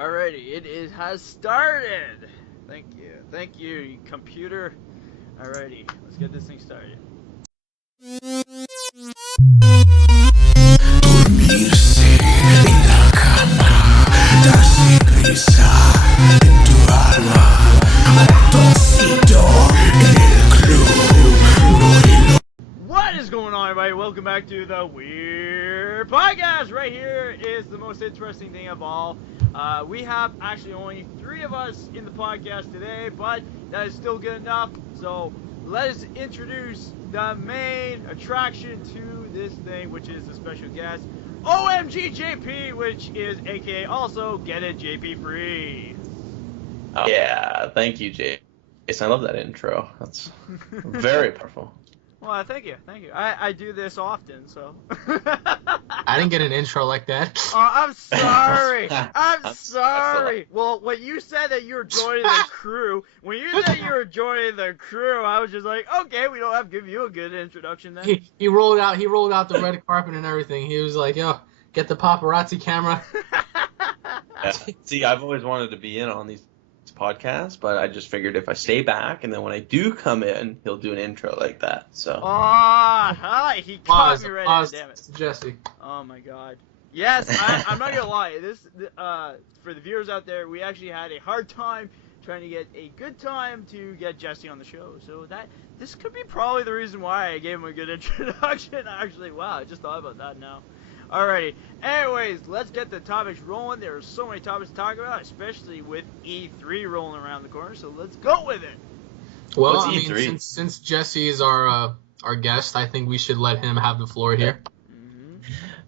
Alrighty, it has started. Thank you, computer. Alrighty, let's get this thing started. Dormirse en la cama, darse prisa en tu alma, un toncito en el club. What is going on, everybody? Welcome back to the Weird Podcast. Right here is the most interesting thing of all. We have actually only 3 of us in the podcast today, but that is still good enough. So let us introduce the main attraction to this thing, which is the special guest, OMG JP, which is aka also GetitJPFree. Oh, yeah, thank you, Jason. I love that intro. That's very powerful. Well, thank you. I do this often, so. I didn't get an intro like that. Oh, I'm sorry. I'm sorry. Well, when you said that you were joining the crew, I was just like, okay, we don't have to give you a good introduction then. He rolled out the red carpet and everything. He was like, yo, get the paparazzi camera. Yeah. See, I've always wanted to be in on these podcasts, but I just figured if I stay back and then when I do come in, he'll do an intro like that. So. Oh, hi. He caught me right in, damn it. Jesse. Oh my God. Yes, I'm not gonna lie. For the viewers out there, we actually had a hard time trying to get a good time to get Jesse on the show. So this could be probably the reason why I gave him a good introduction. Actually, wow, I just thought about that now. Alrighty. Anyways, let's get the topics rolling. There are so many topics to talk about, especially with E3 rolling around the corner. So let's go with it. Well, What's I E3? mean, since Jesse is our guest, I think we should let him have the floor here.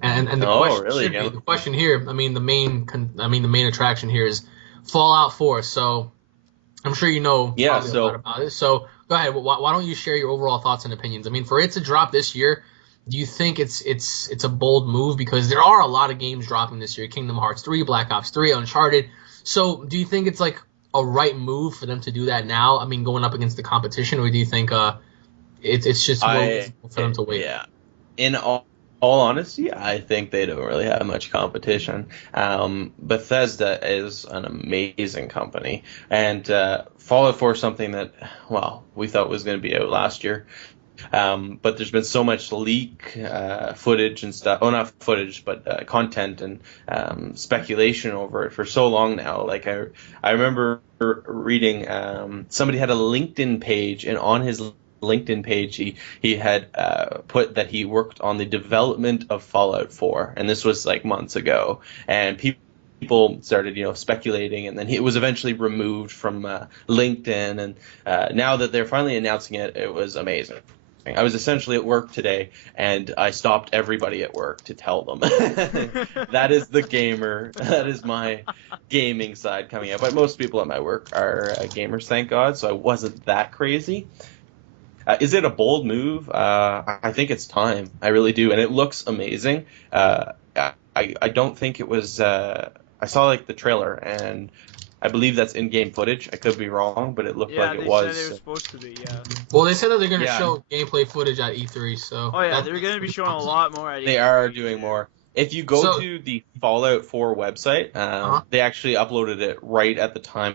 And the question here, I mean, the main attraction here is Fallout 4. So I'm sure you know a lot about it. So go ahead. Why don't you share your overall thoughts and opinions? I mean, for it to drop this year, do you think it's a bold move? Because there are a lot of games dropping this year: Kingdom Hearts 3, Black Ops 3, Uncharted. So do you think it's like a right move for them to do that now? I mean, going up against the competition, or do you think it's just for them to wait? Yeah. In all honesty, I think they don't really have much competition. Bethesda is an amazing company, and Fallout 4 is something that, well, we thought was going to be out last year. But there's been so much leak footage and stuff. Oh, not footage, but content and speculation over it for so long now. Like I remember reading somebody had a LinkedIn page, and on his LinkedIn page he had put that he worked on the development of Fallout 4, and this was like months ago. And people started, speculating, and then it was eventually removed from LinkedIn. And now that they're finally announcing it, it was amazing. I was essentially at work today, and I stopped everybody at work to tell them. That is the gamer. That is my gaming side coming out. But most people at my work are gamers, thank God, so I wasn't that crazy. Is it a bold move? I think it's time. I really do, and it looks amazing. I don't think it was... I saw like the trailer, and I believe that's in-game footage. I could be wrong, but it looked like it was. Yeah, they said it was supposed to be, yeah. Well, they said that they're going to show gameplay footage at E3, so... Oh, yeah, they're going to be showing a lot more at E3. They are doing more. If you go to the Fallout 4 website, they actually uploaded it right at the time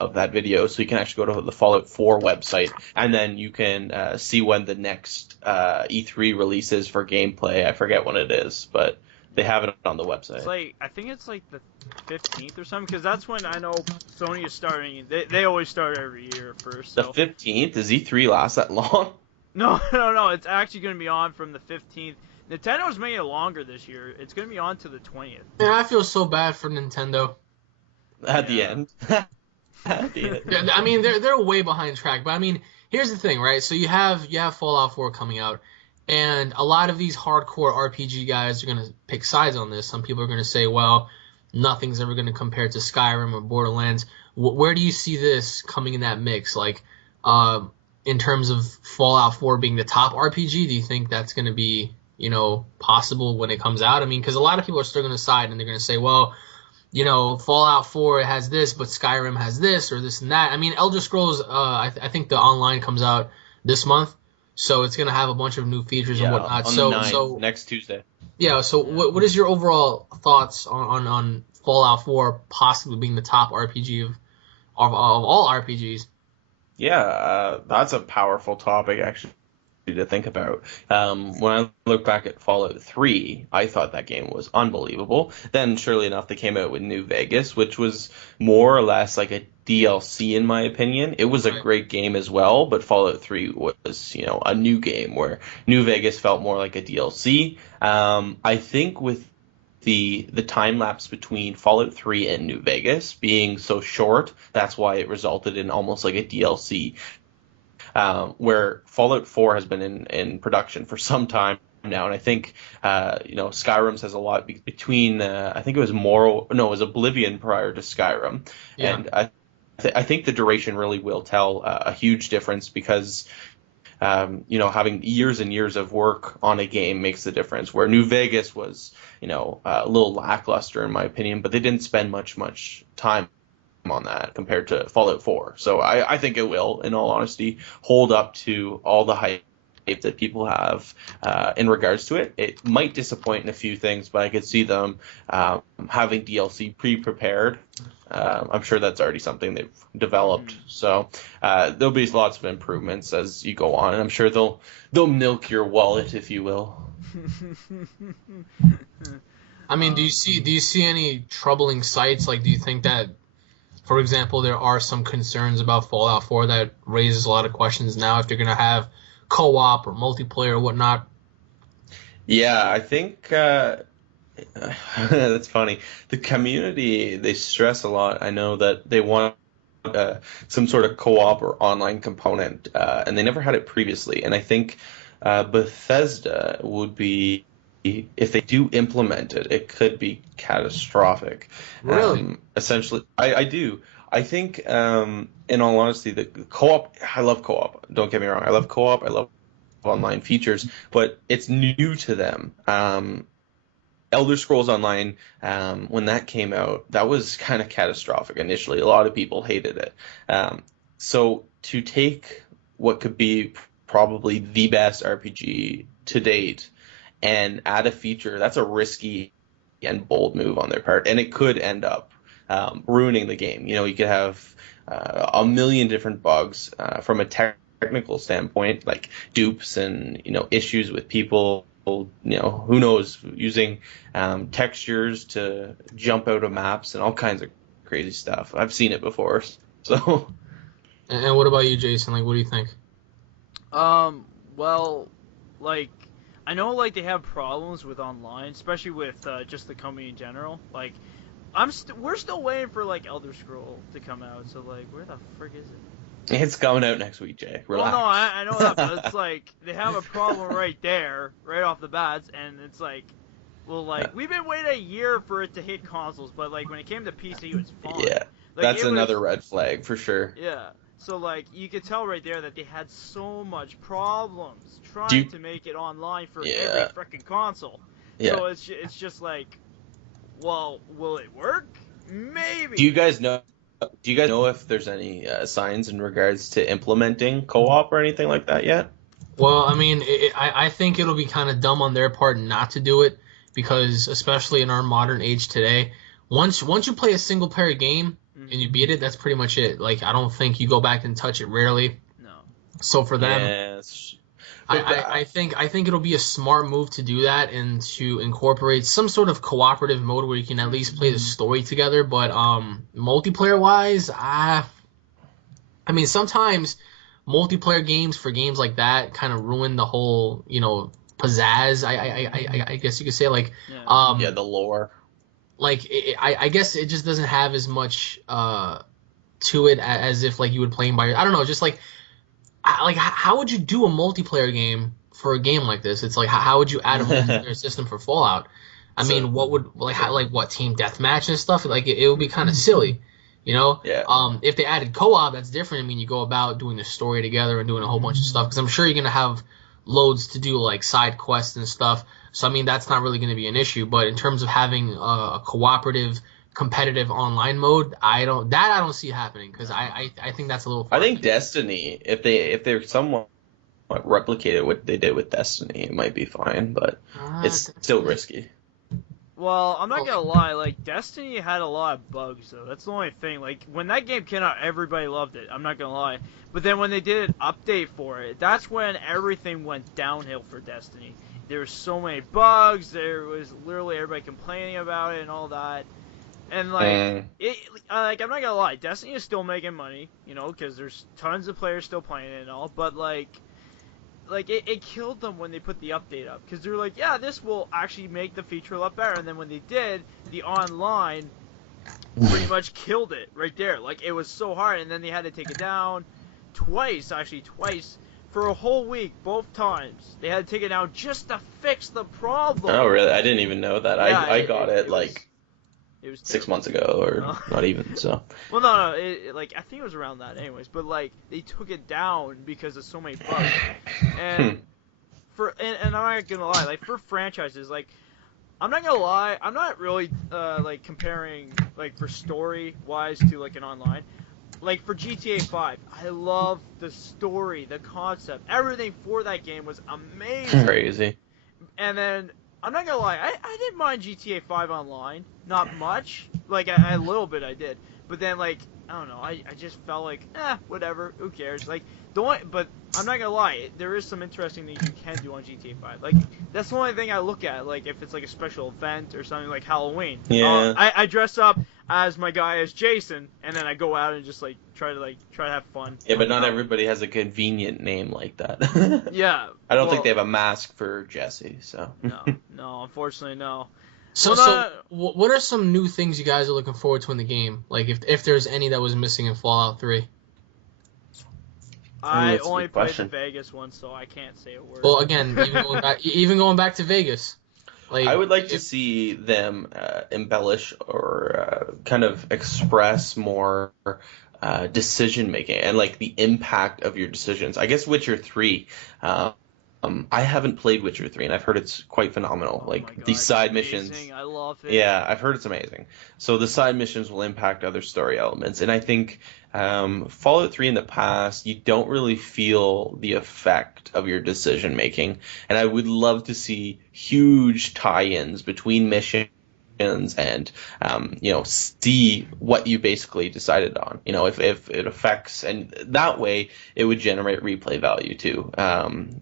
of that video, so you can actually go to the Fallout 4 website, and then you can see when the next E3 release is for gameplay. I forget when it is, but they have it on the website. I think it's like the 15th or something, because that's when I know Sony is starting. They always start every year first. So. The 15th? Does E3 last that long? No. It's actually going to be on from the 15th. Nintendo's making it longer this year. It's going to be on to the 20th. Man, I feel so bad for Nintendo. At the end. Yeah, I mean, they're way behind track. But I mean, here's the thing, right? So you have Fallout 4 coming out. And a lot of these hardcore RPG guys are going to pick sides on this. Some people are going to say, well, nothing's ever going to compare to Skyrim or Borderlands. Where do you see this coming in that mix? Like, in terms of Fallout 4 being the top RPG, do you think that's going to be, possible when it comes out? I mean, because a lot of people are still going to side and they're going to say, well, Fallout 4 has this, but Skyrim has this or this and that. I mean, Elder Scrolls, I think the online comes out this month. So it's going to have a bunch of new features and whatnot. On the 9th, next Tuesday. Yeah, so what is your overall thoughts on Fallout 4 possibly being the top RPG of all RPGs. Yeah, that's a powerful topic actually to think about. When I look back at Fallout 3, I thought that game was unbelievable. Then, surely enough, they came out with New Vegas, which was more or less like a DLC in my opinion. It was a great game as well, but Fallout 3 was, a new game where New Vegas felt more like a DLC. I think with the time lapse between Fallout 3 and New Vegas being so short, that's why it resulted in almost like a DLC. Where Fallout 4 has been in production for some time now, and I think Skyrim has a lot between. I think it was it was Oblivion prior to Skyrim, and I think the duration really will tell a huge difference because. Having years and years of work on a game makes the difference. Where New Vegas was, a little lackluster in my opinion, but they didn't spend much time on that compared to Fallout 4. So I think it will, in all honesty, hold up to all the hype that people have in regards to it. It might disappoint in a few things, but I could see them having DLC pre-prepared. I'm sure that's already something they've developed. So there'll be lots of improvements as you go on, and I'm sure they'll milk your wallet, if you will. I mean, do you see any troubling sites? Like, do you think that, for example, there are some concerns about Fallout 4 that raises a lot of questions now if they're going to have co-op or multiplayer or whatnot? Yeah, I think that's funny. The community, they stress a lot. I know that they want some sort of co-op or online component, and they never had it previously. And I think Bethesda would be, if they do implement it, it could be catastrophic. Really? Essentially, I do. I think, in all honesty, the co-op, I love co-op. Don't get me wrong. I love co-op. I love online features, but it's new to them. Elder Scrolls Online, when that came out, that was kind of catastrophic initially. A lot of people hated it. So to take what could be probably the best RPG to date and add a feature, that's a risky and bold move on their part, and it could end up ruining the game. You could have a million different bugs from a technical standpoint, like dupes and issues with people. Who knows, using textures to jump out of maps and all kinds of crazy stuff. I've seen it before. So. And what about you, Jason? Like, what do you think? Well, like, I know, like, they have problems with online, especially with just the company in general. Like, we're still waiting for, like, Elder Scroll to come out, so, like, where the frick is it? It's coming out next week, Jay. Relax. Well, no, I know that, but it's like, they have a problem right there, right off the bats, and it's like, well, like, we've been waiting a year for it to hit consoles, but, like, when it came to PC, it was fine. Yeah, like, that's another red flag, for sure. Yeah. So, like, you could tell right there that they had so much problems trying to make it online for every freaking console. Yeah. So it's just like, well, will it work? Maybe. Do you guys know if there's any signs in regards to implementing co-op or anything like that yet? Well, I mean, I think it'll be kind of dumb on their part not to do it, because especially in our modern age today, once you play a single player game and you beat it, that's pretty much it. Like, I don't think you go back and touch it rarely. No. So for them, I think it'll be a smart move to do that and to incorporate some sort of cooperative mode where you can at least play the story together. But multiplayer wise, I mean, sometimes multiplayer games for games like that kind of ruin the whole, pizzazz. I guess you could say, like, the lore. Like, I guess it just doesn't have as much to it as if, like, you would play by. I don't know, just like how would you do a multiplayer game for a game like this? It's like, how would you add a multiplayer system for Fallout? I mean, what would what team deathmatch and stuff? Like, it would be kind of silly, Yeah. If they added co-op, that's different. I mean, you go about doing the story together and doing a whole bunch of stuff, because I'm sure you're gonna have loads to do, like side quests and stuff. So I mean, that's not really going to be an issue. But in terms of having a cooperative, competitive online mode, I don't see happening, because I think that's a little. I think Destiny, if they're somewhat replicated what they did with Destiny, it might be fine, but it's still risky. Well, I'm not gonna lie, like, Destiny had a lot of bugs, though. That's the only thing. Like, when that game came out, everybody loved it. I'm not gonna lie. But then when they did an update for it, that's when everything went downhill for Destiny. There were so many bugs, there was literally everybody complaining about it and all that. And, like, like, I'm not gonna lie, Destiny is still making money, you know, because there's tons of players still playing it and all, but, like, it killed them when they put the update up, because they were like, yeah, this will actually make the feature a lot better, and then when they did, the online pretty much killed it right there. Like, it was so hard, and then they had to take it down twice, for a whole week, both times. They had to take it down just to fix the problem. Oh, really? I didn't even know that. Yeah, I got it like... It was 6 months ago, or not even, so. Well, no, like, I think it was around that anyways, but, like, they took it down because of so many bugs. And, and I'm not gonna lie, like, for franchises, like, I'm not gonna lie, I'm not really, like, comparing, like, for story-wise to, like, an online. Like, for GTA 5, I love the story, the concept, everything for that game was amazing. Crazy. And then, I'm not gonna lie, I didn't mind GTA 5 online. Not much. Like, a little bit I did. But then, like, I don't know, I just felt like, whatever, who cares? Like, but I'm not gonna lie, there is some interesting things you can do on GTA 5. Like, that's the only thing I look at, like, if it's, like, a special event or something like Halloween. Yeah. I dress up as my guy as Jason, and then I go out and just, like, try to have fun. Yeah, but not everybody has a convenient name like that. Yeah. I don't think they have a mask for Jesse, so. No, unfortunately, no. So what are some new things you guys are looking forward to in the game? Like, if there's any that was missing in Fallout 3? I only played the Vegas one, so I can't say a word. Well, again, even going back to Vegas. Like, I would like to see them embellish or kind of express more decision making and like the impact of your decisions. I guess Witcher 3. I haven't played Witcher 3, and I've heard it's quite phenomenal. Like, these side missions. I love it. Yeah, I've heard it's amazing. So the side missions will impact other story elements, and I think Fallout 3 in the past, you don't really feel the effect of your decision making, and I would love to see huge tie-ins between missions and see what you basically decided on, if it affects, and that way it would generate replay value too,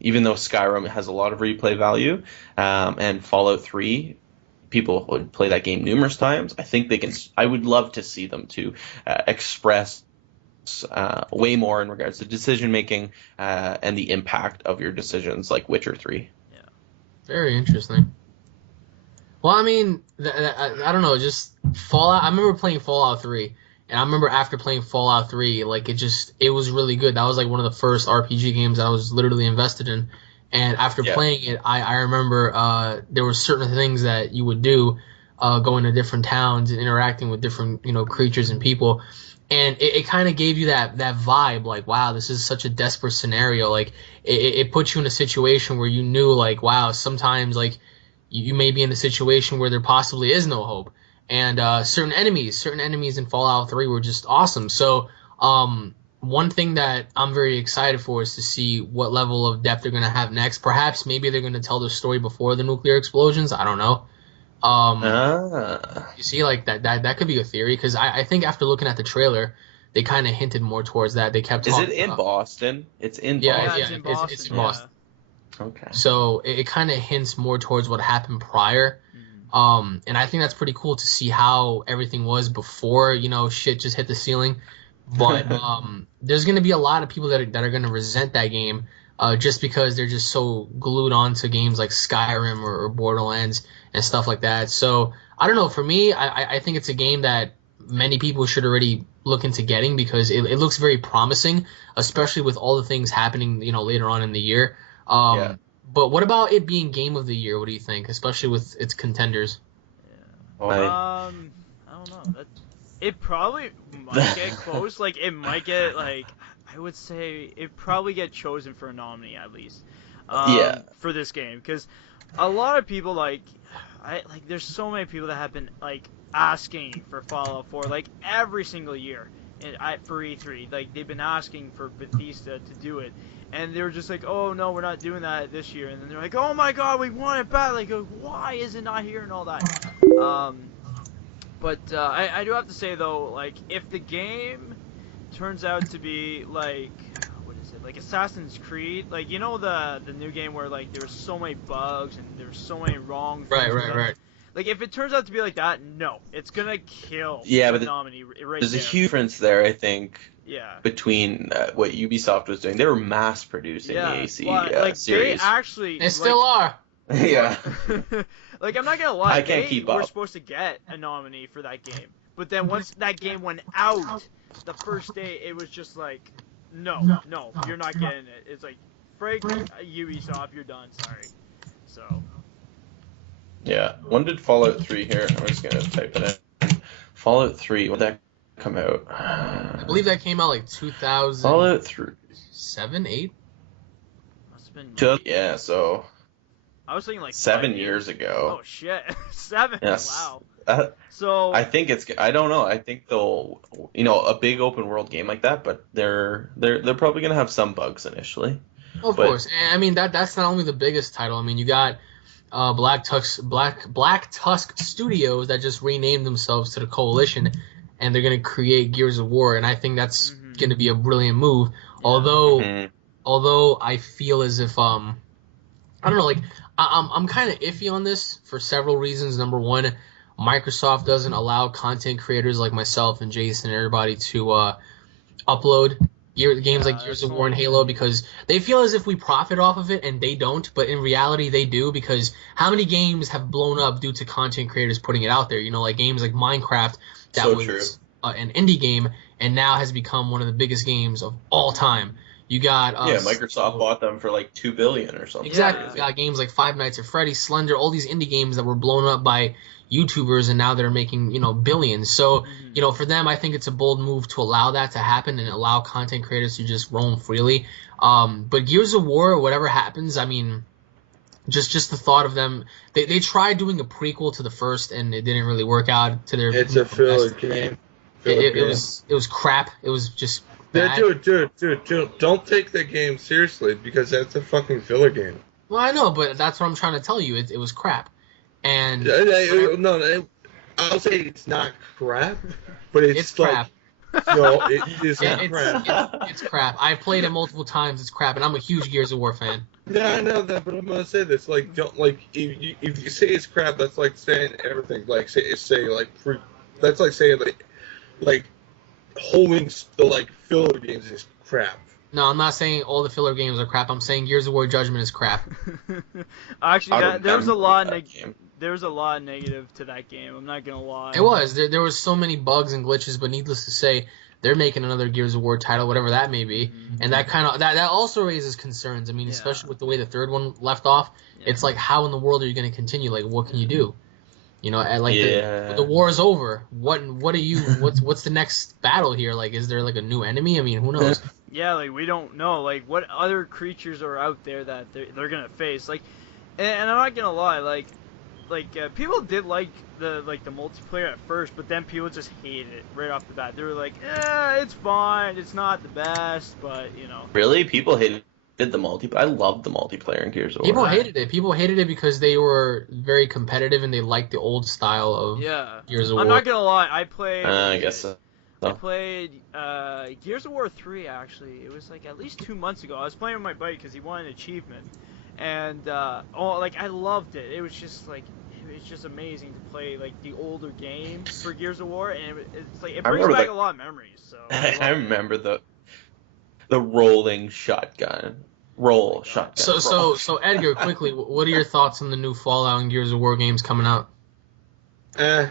even though Skyrim has a lot of replay value, and Fallout 3 people would play that game numerous times. I would love to see them to express way more in regards to decision making and the impact of your decisions, like Witcher 3. Yeah, very interesting. Well, I mean, I don't know, just Fallout. I remember playing Fallout 3, and I remember after playing Fallout 3, like, it was really good. That was, like, one of the first RPG games I was literally invested in. And after playing it, I remember there were certain things that you would do, going to different towns and interacting with different, creatures and people. And it kind of gave you that vibe, like, wow, this is such a desperate scenario. Like, it put you in a situation where you knew, like, wow, sometimes, like, you may be in a situation where there possibly is no hope. And certain enemies in Fallout 3 were just awesome. So one thing that I'm very excited for is to see what level of depth they're going to have next. Perhaps maybe they're going to tell the story before the nuclear explosions. I don't know. You see, like, that could be a theory, because I think after looking at the trailer, they kind of hinted more towards that. They kept talking. Is it in Boston? It's in Boston. Yeah, it's in Boston. It's in Boston. Okay. So it kind of hints more towards what happened prior. And I think that's pretty cool to see how everything was before, shit just hit the ceiling. But there's going to be a lot of people that are going to resent that game just because they're just so glued on to games like Skyrim or Borderlands and stuff like that. So I don't know. For me, I think it's a game that many people should already look into getting, because it looks very promising, especially with all the things happening, later on in the year. But what about it being Game of the Year? What do you think, especially with its contenders? Yeah. I don't know. It probably might get close. Like, it might get, like, I would say it probably get chosen for a nominee at least. For this game, because a lot of people there's so many people that have been like asking for Fallout 4 like every single year for E3. Like, they've been asking for Bethesda to do it. And they were just like, oh, no, we're not doing that this year. And then they're like, oh, my God, we want it back. Like, why is it not here and all that? But I do have to say though, like if the game turns out to be like, what is it, like Assassin's Creed, like you know the new game where like there were so many bugs and there were so many wrong things. Right. Like if it turns out to be like that, no, it's gonna kill Yeah, the nominee right There's there. a huge difference there, I think, Yeah. between what Ubisoft was doing. They were mass producing the AC like series. they actually They still are. Yeah. Like I'm not gonna lie, I can't keep we're up. supposed to get a nominee for that game, but then once that game went out, the first day it was just like, no, you're not getting it. It's like, Frank, Ubisoft, you're done. Sorry. So. Yeah. When did Fallout 3 here? I'm just gonna type it in. Fallout 3. When did that come out? I believe that came out like 2000. Fallout 3. 7, 8. Must have been. Yeah. So. I was thinking like 7 years ago. Oh shit, 7. Yes. Wow. So I think it's. I don't know. I think they'll. A big open world game like that, but they're probably gonna have some bugs initially. Of course, and I mean that's not only the biggest title. I mean you got Black Tusk Studios that just renamed themselves to the Coalition, and they're gonna create Gears of War, and I think that's gonna be a brilliant move. Yeah. Although I feel as if I don't know, like I'm kind of iffy on this for several reasons. Number one, Microsoft doesn't allow content creators like myself and Jason and everybody to upload games like Gears of War and Halo because they feel as if we profit off of it, and they don't. But in reality, they do, because how many games have blown up due to content creators putting it out there? Like games like Minecraft that was an indie game and now has become one of the biggest games of all time. You got Microsoft bought them for like $2 billion or something. Exactly. Yeah. You got games like Five Nights at Freddy's, Slender, all these indie games that were blown up by YouTubers, and now they're making billions. So for them, I think it's a bold move to allow that to happen and allow content creators to just roam freely. But Gears of War, whatever happens, I mean, just the thought of them, they tried doing a prequel to the first, and it didn't really work out to their. It's a filler game. It was crap. It was just. Yeah, dude, don't take that game seriously, because that's a fucking filler game. Well, I know, but that's what I'm trying to tell you. It was crap. And I'll say it's not crap, but it's crap. No, it is crap. It's crap. I've played it multiple times. It's crap, and I'm a huge Gears of War fan. Yeah, I know that, but I'm gonna say this. Like, don't if you say it's crap, that's like saying everything. Like that's like saying like holding the filler games is crap. No, I'm not saying all the filler games are crap. I'm saying Gears of War Judgment is crap. Actually, there was a lot of negative to that game. I'm not gonna lie. It was. There was so many bugs and glitches, but needless to say, they're making another Gears of War title, whatever that may be, and that also raises concerns. I mean, especially with the way the third one left off, it's like, how in the world are you going to continue? Like, what can you do? The war is over. What are you? What's the next battle here? Like, is there like a new enemy? I mean, who knows? Yeah, like we don't know. Like, what other creatures are out there that they're gonna face? Like, and I'm not gonna lie. Like people did like the multiplayer at first, but then people just hated it right off the bat. They were like, it's fine. It's not the best, but Really, people hated the multiplayer. I loved the multiplayer in Gears of War. People hated it. People hated it because they were very competitive and they liked the old style of Gears of War. I'm not gonna lie. I played. I guess so. I played Gears of War 3 actually. It was like at least 2 months ago. I was playing with my buddy because he wanted an achievement, and I loved it. It was just amazing to play like the older games for Gears of War, and it's like it brings back a lot of memories. So I remember the rolling shotgun. Shotgun. So Edgar, quickly, what are your thoughts on the new Fallout and Gears of War games coming out? You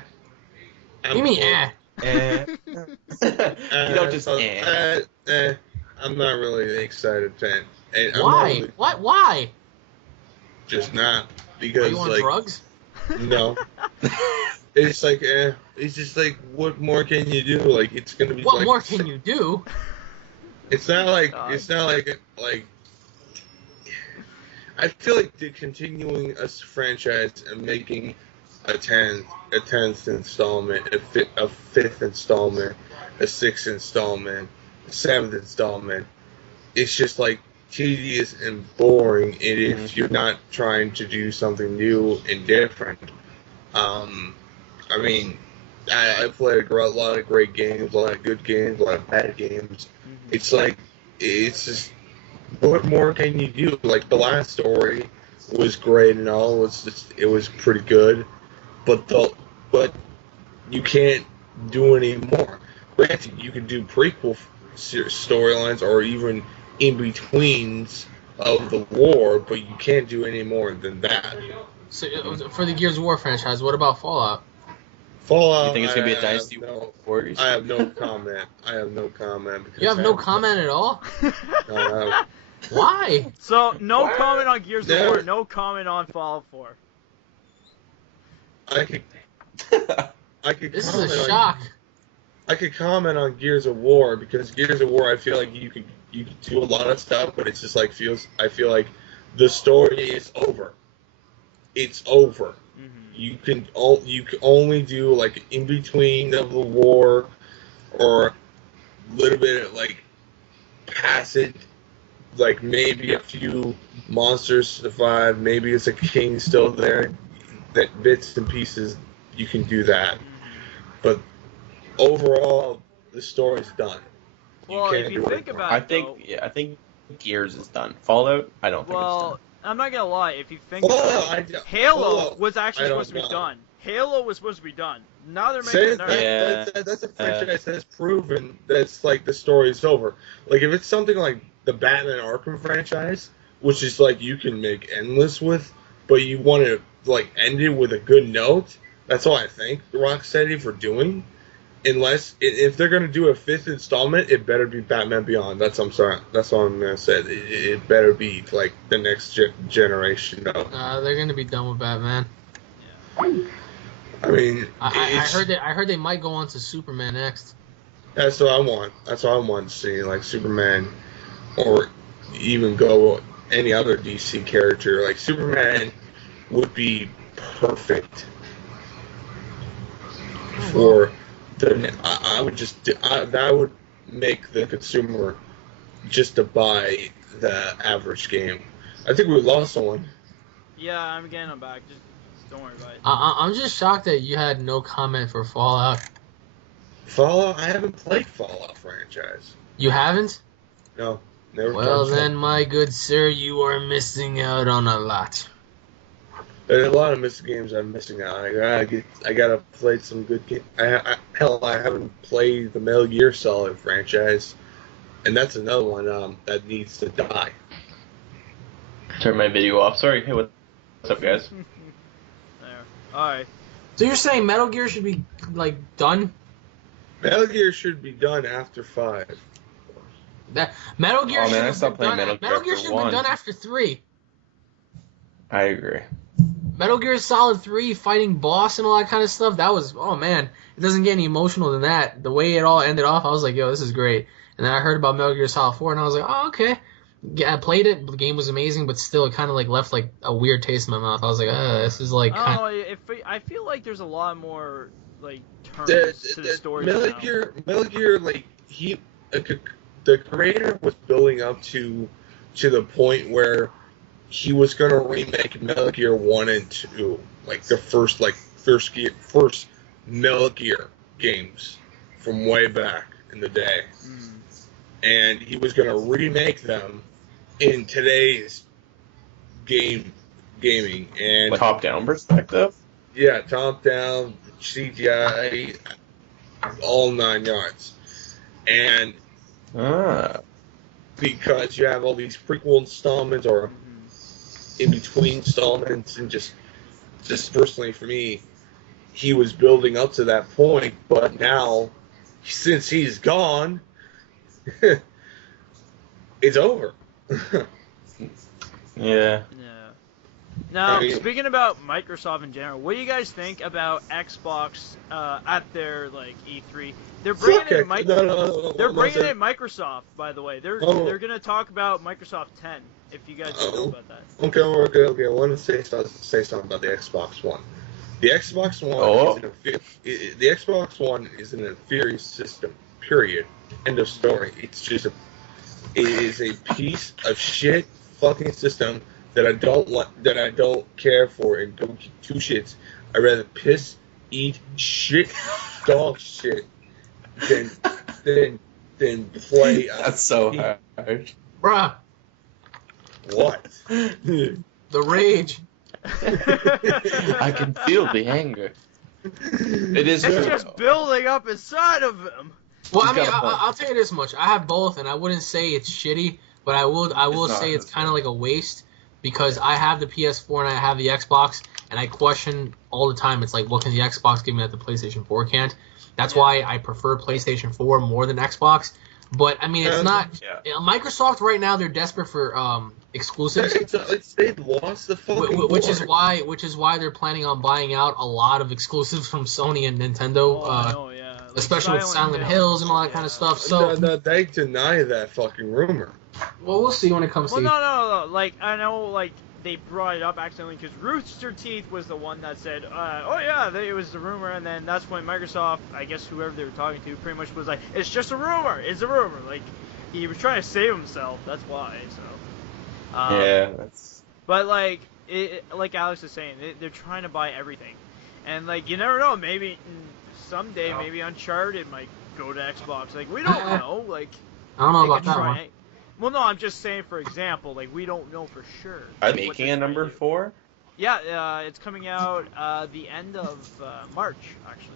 mean You don't just I'm not really excited, fan. Why? Why? Just not, because are you on drugs? No. It's like it's just like, what more can you do? Like, it's gonna be. What more can you do? It's not like I feel like they're continuing a franchise and making a 10th installment, a 5th installment, a 6th installment, a 7th installment. It's just like tedious and boring, and if you're not trying to do something new and different. I mean, I played a lot of great games, a lot of good games, a lot of bad games. It's like, it's just, what more can you do? Like, the last story was great and all, it was pretty good, but you can't do any more. Granted, you can do prequel storylines or even in-betweens of the war, but you can't do any more than that. So, for the Gears of War franchise, what about Fallout? Fallout. You think it's gonna be a Dynasty Warriors? I have no comment. Because You have no comment at all? Why? So, no comment on Gears of War, no comment on Fallout 4. I could This is comment a shock. I could comment on Gears of War because Gears of War, I feel like you could do a lot of stuff, but it's just like I feel like the story is over. It's over. You can only do like in between of the war, or a little bit of, like, past it. Like maybe a few monsters survive. Maybe it's a king still there. That bits and pieces you can do that, but overall the story's done. Well, if you think about it, I think Gears is done. Fallout, I don't think it's done. I'm not gonna lie. If you think about it, Halo was actually supposed to be done. Halo was supposed to be done. Now they're making that's a franchise that's proven that's like the story's over. Like if it's something like the Batman Arkham franchise, which is like you can make endless with, but you want to like end it with a good note. That's all I think Rocksteady for doing. Unless if they're gonna do a 5th installment, it better be Batman Beyond. That's all I'm gonna say. It better be like the next generation. No. They're gonna be done with Batman. Yeah. I mean, I heard they might go on to Superman next. That's what I want. That's what I want to see, like Superman, or even go any other DC character. Like Superman would be perfect for. I would just that would make the consumer just to buy the average game. I think we lost someone. Yeah, I'm getting them back. Just don't worry about it. I'm just shocked that you had no comment for Fallout. Fallout? I haven't played Fallout franchise. You haven't? No, never. Well then, my good sir, you are missing out on a lot. There's a lot of missing games I'm missing out. I gotta play some good games. I haven't played the Metal Gear Solid franchise, and that's another one that needs to die. Turn my video off. Sorry. Hey, what's up, guys? There. All right. So you're saying Metal Gear should be like done? Metal Gear should be done after 5. Metal Gear should I stopped playing Metal Gear should have been done after 3. I agree. Metal Gear Solid 3, fighting boss and all that kind of stuff, that was, oh man, it doesn't get any emotional than that. The way it all ended off, I was like, yo, this is great. And then I heard about Metal Gear Solid 4, and I was like, oh, okay. Yeah, I played it, the game was amazing, but still, it kind of like left like a weird taste in my mouth. I was like, this is like... I feel like there's a lot more, like, turns to the story Metal Gear, like, the creator was building up to the point where he was gonna remake Metal Gear 1 and 2, like the first Metal Gear games from way back in the day, and he was gonna remake them in today's gaming and Top-down perspective. Yeah, top-down CGI, all 9 yards, and because you have all these prequel installments or in between installments, and just personally for me, he was building up to that point, but now since he's gone, it's over. Yeah. Now, speaking about Microsoft in general, what do you guys think about Xbox at their like E3? They're bringing in Microsoft, by the way. They're gonna talk about Microsoft 10. If you guys don't know about that. Okay. I want to say something about the Xbox One. The Xbox One is an inferior system. Period. End of story. It is a piece of shit fucking system that I don't care for, and don't give two shits. I'd rather piss eat shit, dog shit, than play. That's so hard. Bruh, What? the rage. I can feel the anger. It is It's true. just building up inside of him. Well, He's I mean, got a point. I'll tell you this much. I have both, and I wouldn't say it's shitty, but I will It's say not, it's it's kind of not. like a waste because I have the PS4 and I have the Xbox, and I question all the time. It's like, what can the Xbox give me that the PlayStation 4 can't? That's why I prefer PlayStation 4 more than Xbox. But I mean, it's not. Yeah. Microsoft right now they're desperate for exclusives. They lost the fucking Which is war. why they're planning on buying out a lot of exclusives from Sony and Nintendo, Oh, I know, yeah. Like especially with Silent Hills and all that kind of stuff. So, No, they deny that fucking rumor. well, we'll see when it comes Well, to. no. Like, I know, like, they brought it up accidentally because Rooster Teeth was the one that said, oh yeah, it was the rumor, and then that's when Microsoft, I guess whoever they were talking to, pretty much was like, it's just a rumor, it's a rumor. Like, he was trying to save himself, that's why, so. Yeah, that's. But, like, like Alex is saying, they're trying to buy everything. And, like, you never know, maybe someday, maybe Uncharted might go to Xbox. Like, we don't know, like. I don't know they about could that try one. it. Well, no, I'm just saying, for example, like, we don't know for sure. Are what they making they're a number trying to do. 4? Yeah, it's coming out the end of March, actually.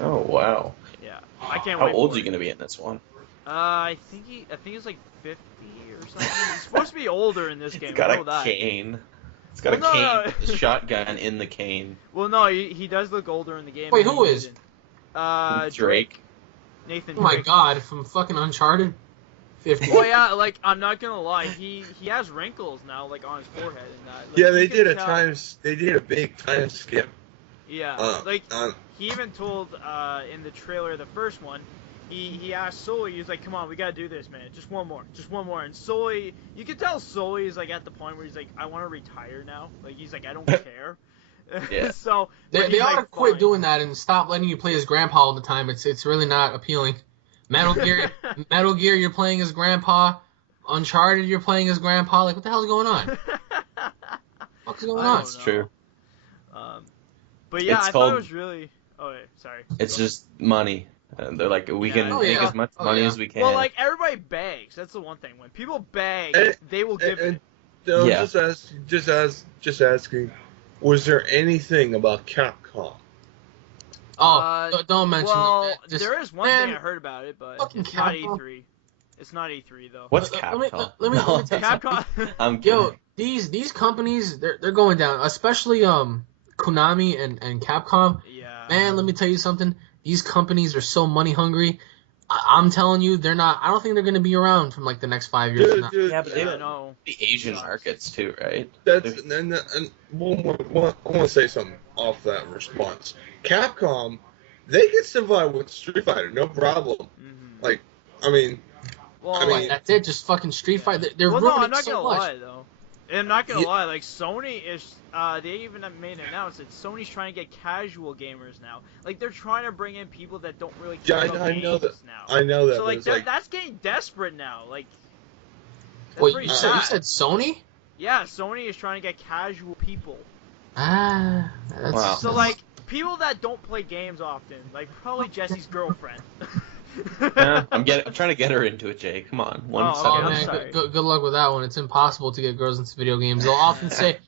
Oh wow. Yeah, I can't How wait. old is for he it. gonna be in this one? I think he's like 50 or something. He's supposed to be older in this game. He's got I know a that. cane. He's got Well, a cane, no. with a shotgun in the cane. Well, no, he does look older in the game. Wait, than who he is? did in- Drake. Nathan. Oh my Drake. God, from fucking Uncharted. 50. Well, yeah, like, I'm not gonna lie, he has wrinkles now, like, on his forehead and that. Like, Yeah, you they can did tell- They did a big time skip. Yeah, like, he even told in the trailer of the first one, he asked Sully, he's like, come on, we gotta do this, man, just one more. And Sully, you can tell Sully is, like, at the point where he's like, I want to retire now. Like, he's like, I don't care. Yeah. So, They but he's ought to like, quit fine. doing that and stop letting you play as grandpa all the time. It's really not appealing. Metal Gear, you're playing as grandpa. Uncharted, you're playing as grandpa. Like, what the hell's going on? What's going I on? don't That's know. true. But yeah, It's I thought called- it was really. Oh, wait, sorry. It's just money. They're like, we Yeah. can Oh, make yeah. as much Oh, money yeah. as we can. Well, like, everybody begs. That's the one thing. When people beg, And- they will give it. No, Yeah. just asking, was there anything about Capcom? Oh, don't mention Well, that. Just- there is one man, thing I heard about it, but fucking it's not Capcom. E3. It's not E3 though. What's let Capcom? me- let me tell you something. Capcom? I'm Yo, kidding. these companies, they're going down. Especially Konami and Capcom. Yeah. Man, let me tell you something. These companies are so money hungry. I'm telling you, they're not. I don't think they're going to be around from like the next 5 years. from now. Yeah, but they I don't know. the Asian markets too, right? And one more, I want to say something off that response. Capcom, they can survive with Street Fighter, no problem. Mhm. Like, I mean, Well, I mean- That's it. Just fucking Street Fighter. They're well, no, ruining I'm not so gonna much. lie though. I'm not gonna Yeah. lie. Like Sony is, they even made an announcement. Sony's trying to get casual gamers now. Like they're trying to bring in people that don't really care Yeah, about I games know that. now. I know that. So but like, it's like that's getting desperate now. Like, that's Wait, pretty you sad. said Sony? Yeah, Sony is trying to get casual people. Ah, that's, Wow. So like people that don't play games often, like probably Jesse's girlfriend. Yeah, I'm trying to get her into it, Jay. Come on, one Oh, second. okay, Oh I'm man, sorry. good luck with that one. It's impossible to get girls into video games. They'll often say,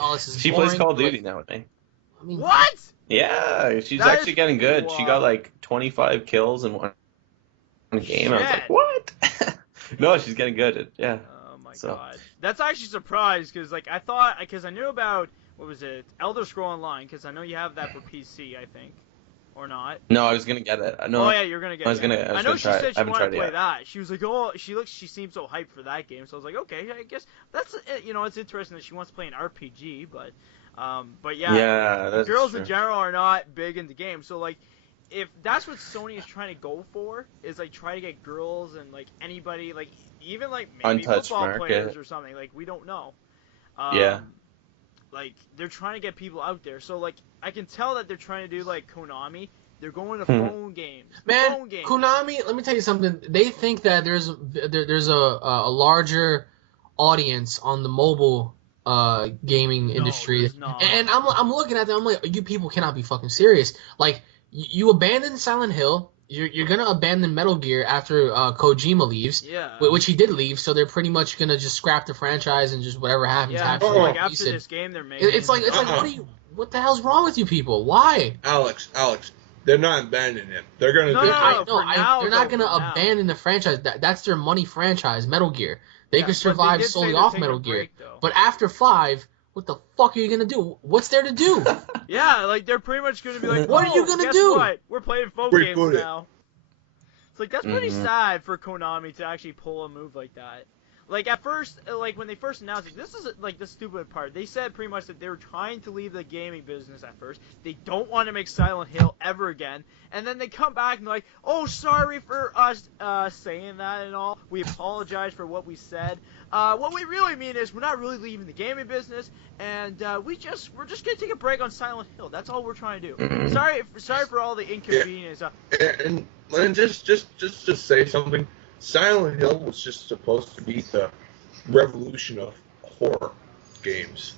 "Oh, this is She boring." plays Call of Like, Duty now with me. I mean, What? Yeah, she's That actually is- getting good. She got wow. like 25 kills in one game. I was Shit. like, what? No, she's getting good. Yeah. Oh my So- god. That's actually surprised because like I thought because I knew about what was it Elder Scroll Online because I know you have that for PC I think or not. No, I was gonna get it. No, Oh yeah, you're gonna get. I was it. gonna- I was I know gonna she try it. said I she haven't wanted to tried it play yet. that. She was like, oh, she seems so hyped for that game. So I was like, okay, I guess that's it's interesting that she wants to play an RPG, but yeah, Yeah, that's girls true. in general are not big into games. So like, if that's what Sony is trying to go for, is like try to get girls and like anybody, like even like maybe Untouched football market. players or something. Like we don't know. Yeah. Like they're trying to get people out there. So like I can tell that they're trying to do like Konami. They're going to Hmm. phone games. man, phone games. Konami. Let me tell you something. They think that there's a larger audience on the mobile gaming industry. there's not. And I'm looking at them. I'm like, you people cannot be fucking serious. Like, you abandoned Silent Hill. You're gonna abandon Metal Gear after Kojima leaves. Yeah. Which he did leave, so they're pretty much gonna just scrap the franchise and just whatever happens. Yeah. happens. Like after this game they're making. It's like what the hell's wrong with you people? Why? Alex, they're not abandoning it. They're gonna No, do no, it. no. They're not gonna for now. abandon the franchise. That's their money franchise, Metal Gear. They Yeah, could but survive they did solely say they're off taking Metal a Gear. break, though. But after 5, what the fuck are you gonna do? What's there to do? Yeah, like they're pretty much gonna be like, What are you gonna guess do? What? We're playing phone Reboot games it. now. It's like that's pretty sad for Konami to actually pull a move like that. Like at first, like when they first announced it, this is like the stupid part. They said pretty much that they were trying to leave the gaming business at first. They don't want to make Silent Hill ever again. And then they come back and they're like, oh, sorry for us saying that and all. We apologize for what we said. What we really mean is we're not really leaving the gaming business, and we're just gonna take a break on Silent Hill. That's all we're trying to do. Sorry for all the inconvenience. And just to say something, Silent Hill was just supposed to be the revolution of horror games,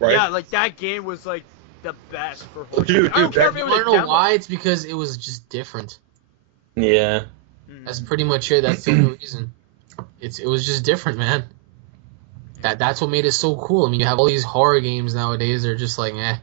right? Yeah, like that game was like the best for horror. Dude, I don't care if that- it You was wanna a know demo. why? It's because it was just different. Yeah. That's pretty much it. That's the only reason. It was just different, man. That's what made it so cool. I mean, you have all these horror games nowadays. They're just like, eh.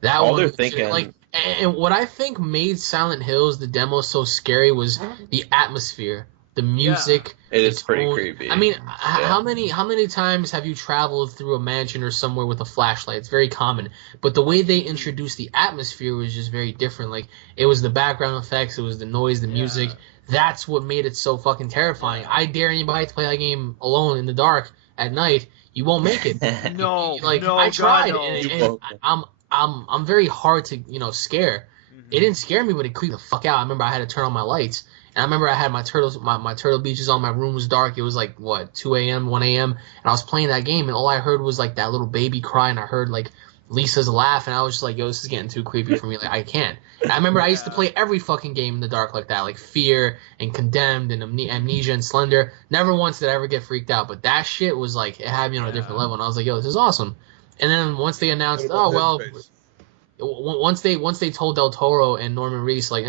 That All one they're was just, thinking- like, and what I think made Silent Hills the demo so scary was the atmosphere, the music. It the is pretty tone. creepy. I mean, Yeah. how many times have you traveled through a mansion or somewhere with a flashlight? It's very common. But the way they introduced the atmosphere was just very different. Like, it was the background effects, it was the noise, the music. That's what made it so fucking terrifying. I dare anybody to play that game alone in the dark at night. You won't make it. No, Like, no, I tried, God, no. and I'm very hard to scare. It didn't scare me, but it creeped the fuck out. I remember I had to turn on my lights, and I remember I had my Turtle Beaches on. My room was dark. It was like 2 a.m., 1 a.m., and I was playing that game, and all I heard was like that little baby cry, and I heard like Lisa's laugh, and I was just like, yo, this is getting too creepy for me. Like, I can't. And I remember I used to play every fucking game in the dark like that, like Fear and Condemned and Amnesia and Slender. Never once did I ever get freaked out, but that shit was like, it had me on a different level, and I was like, yo, this is awesome. And then once they announced, What about Dead Space? once they told Del Toro and Norman Reedus, like,